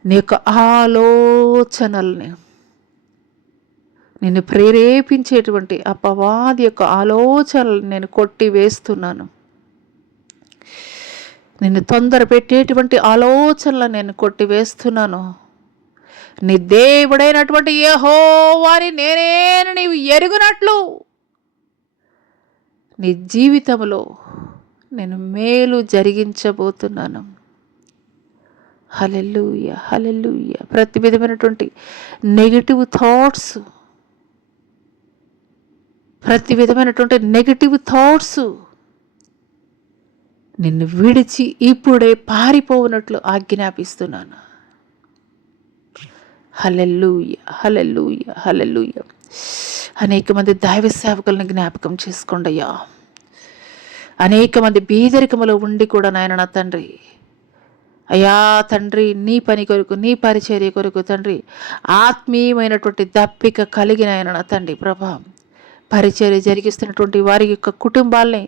నీ యొక్క ఆలోచనల్ని నిన్ను ప్రేరేపించేటువంటి అపవాది యొక్క ఆలోచనలు నేను కొట్టి వేస్తున్నాను. నిన్ను తొందర పెట్టేటువంటి ఆలోచనలు నేను కొట్టి వేస్తున్నాను. నీ దేవుడైనటువంటి యెహోవాని నేనే నీవు ఎరుగునట్లు నీ జీవితంలో నేను మేలు జరిగించబోతున్నాను. హల్లెలూయా, హల్లెలూయా. ప్రతి విధమైనటువంటి నెగిటివ్ థాట్స్, నిన్ను విడిచి ఇప్పుడే పారిపోవునట్లు ఆజ్ఞాపిస్తున్నాను. హల్లెలూయా, హల్లెలూయా, హల్లెలూయా. అనేక మంది దైవ సేవకులను జ్ఞాపకం చేసుకోండి అయ్యా. అనేక మంది బీదరికములో ఉండి కూడా నాయన నా తండ్రి, అయ్యా తండ్రి, నీ పని కొరకు, నీ పరిచర్య కొరకు తండ్రి, ఆత్మీయమైనటువంటి దప్పిక కలిగిన ఆయన నా తండ్రి ప్రభా, పరిచర్య జరిగిస్తున్నటువంటి వారి యొక్క కుటుంబాల్ని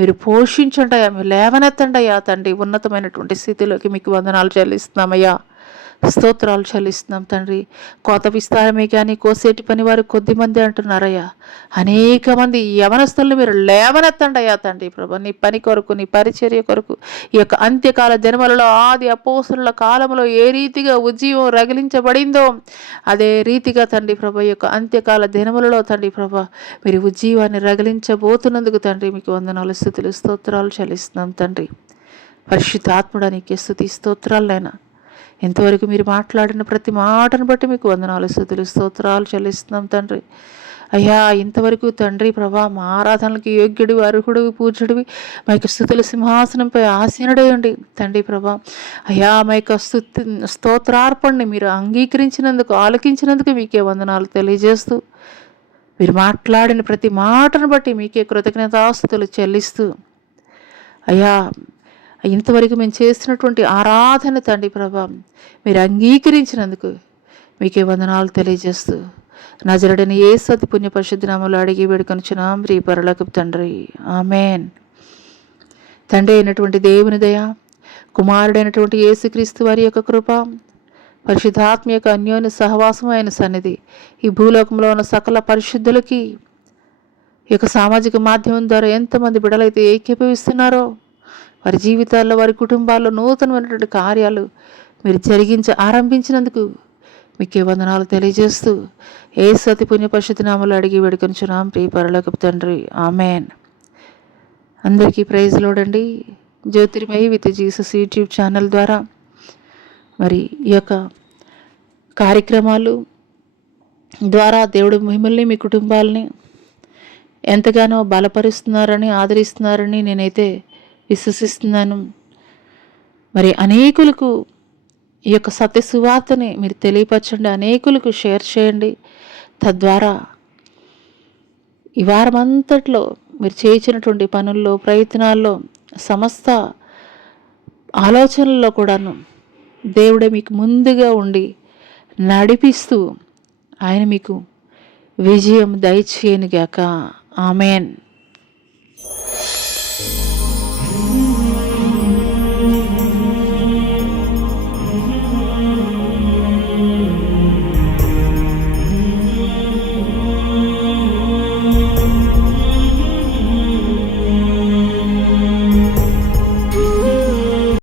మీరు పోషించండి అయ్యా, మీరు లేవనెత్తండి అయ్యా తండ్రి. ఉన్నతమైనటువంటి స్థితిలోకి మీకు వందనాలు చెల్లిస్తున్నామయ్యా, స్తోత్రాలు చెల్లిస్తున్నాం తండ్రి. కోత విస్తారమే కానీ కోసేటి పని వారు కొద్దిమంది అంటున్నారయ్యా. అనేక మంది యవనస్తులను మీరు లేవనెత్తండి అయ్యా తండ్రి ప్రభా, నీ పని కొరకు, నీ పరిచర్య కొరకు. ఈ యొక్క అంత్యకాల జన్మలలో ఆది అపోస్తలుల కాలంలో ఏ రీతిగా ఉజ్జీవం రగిలించబడిందో అదే రీతిగా తండ్రి ప్రభా, ఈ యొక్క అంత్యకాల దినములలో తండ్రి ప్రభా మీరు ఉజ్జీవాన్ని రగిలించబోతున్నందుకు తండ్రి మీకు వందనాలు, స్తుతులు, స్తోత్రాలు చెల్లిస్తున్నాం తండ్రి. పరిశుద్ధాత్ముడా నీకే స్తుతి స్తోత్రాలైనా. ఇంతవరకు మీరు మాట్లాడిన ప్రతి మాటను బట్టి మీకు వందనాలు, స్తుతులు, స్తోత్రాలు చెల్లిస్తున్నాం తండ్రి. అయ్యా ఇంతవరకు తండ్రి ప్రభా మా ఆరాధనలకు యోగ్యుడివి, అర్హుడివి, పూజ్యుడివి, మా యొక్క స్తుతుల సింహాసనంపై ఆసీనుడై ఉండి తండ్రి ప్రభా అయ్యా మా యొక్క స్తోత్రార్పణని మీరు అంగీకరించినందుకు, ఆలకించినందుకు మీకే వందనాలు తెలియజేస్తూ, మీరు మాట్లాడిన ప్రతి మాటను బట్టి మీకే కృతజ్ఞతాస్తుతులు చెల్లిస్తూ, అయ్యా ఇంతవరకు మేము చేసినటువంటి ఆరాధన తండ్రి ప్రభా మీరు అంగీకరించినందుకు మీకే వందనాలు తెలియజేస్తూ, నజరుడైన యేసు అతి పుణ్య పరిశుద్ధ నామములో అడిగి వేడుకొనుచున్నాం ప్రియ పరలోకపు తండ్రి, ఆమేన్. తండ్రి అయినటువంటి దేవుని దయ, కుమారుడైనటువంటి యేసుక్రీస్తు వారి యొక్క కృప, పరిశుద్ధాత్మ యొక్క అన్యోన్య సహవాసం అయిన సన్నిధి ఈ భూలోకంలో ఉన్న సకల పరిశుద్ధులకి ఈ యొక్క సామాజిక మాధ్యమం ద్వారా ఎంతమంది బిడ్డలైతే ఏకీభవిస్తున్నారో వారి జీవితాల్లో, వారి కుటుంబాల్లో నూతనమైనటువంటి కార్యాలు మీరు ఆరంభించినందుకు మీకే వందనాలు తెలియజేస్తూ, యేసు అతి పుణ్య పరిశుద్ధ నామములో అడిగి వేడుకొనుచున్నాం ప్రియ పరలోకపు తండ్రి, ఆమేన్. అందరికీ ప్రైజ్ లోడండి. Jyothirmayi with Jesus YouTube channel ద్వారా మరి ఈ యొక్క కార్యక్రమాలు ద్వారా దేవుడు మిమ్మల్ని, మీ కుటుంబాలని ఎంతగానో బలపరుస్తున్నారని, ఆదరిస్తున్నారని నేనైతే విశ్వసిస్తున్నాను. మరి అనేకులకు ఈ యొక్క సత్య సువార్తని మీరు తెలియపరచండి, అనేకులకు షేర్ చేయండి. తద్వారా ఈ వారం అంతట్లో మీరు చేయించినటువంటి పనుల్లో, ప్రయత్నాల్లో, సమస్త ఆలోచనల్లో కూడాను దేవుడే మీకు ముందుగా ఉండి నడిపిస్తూ ఆయన మీకు విజయం దయచేయనుగాక. ఆమేన్.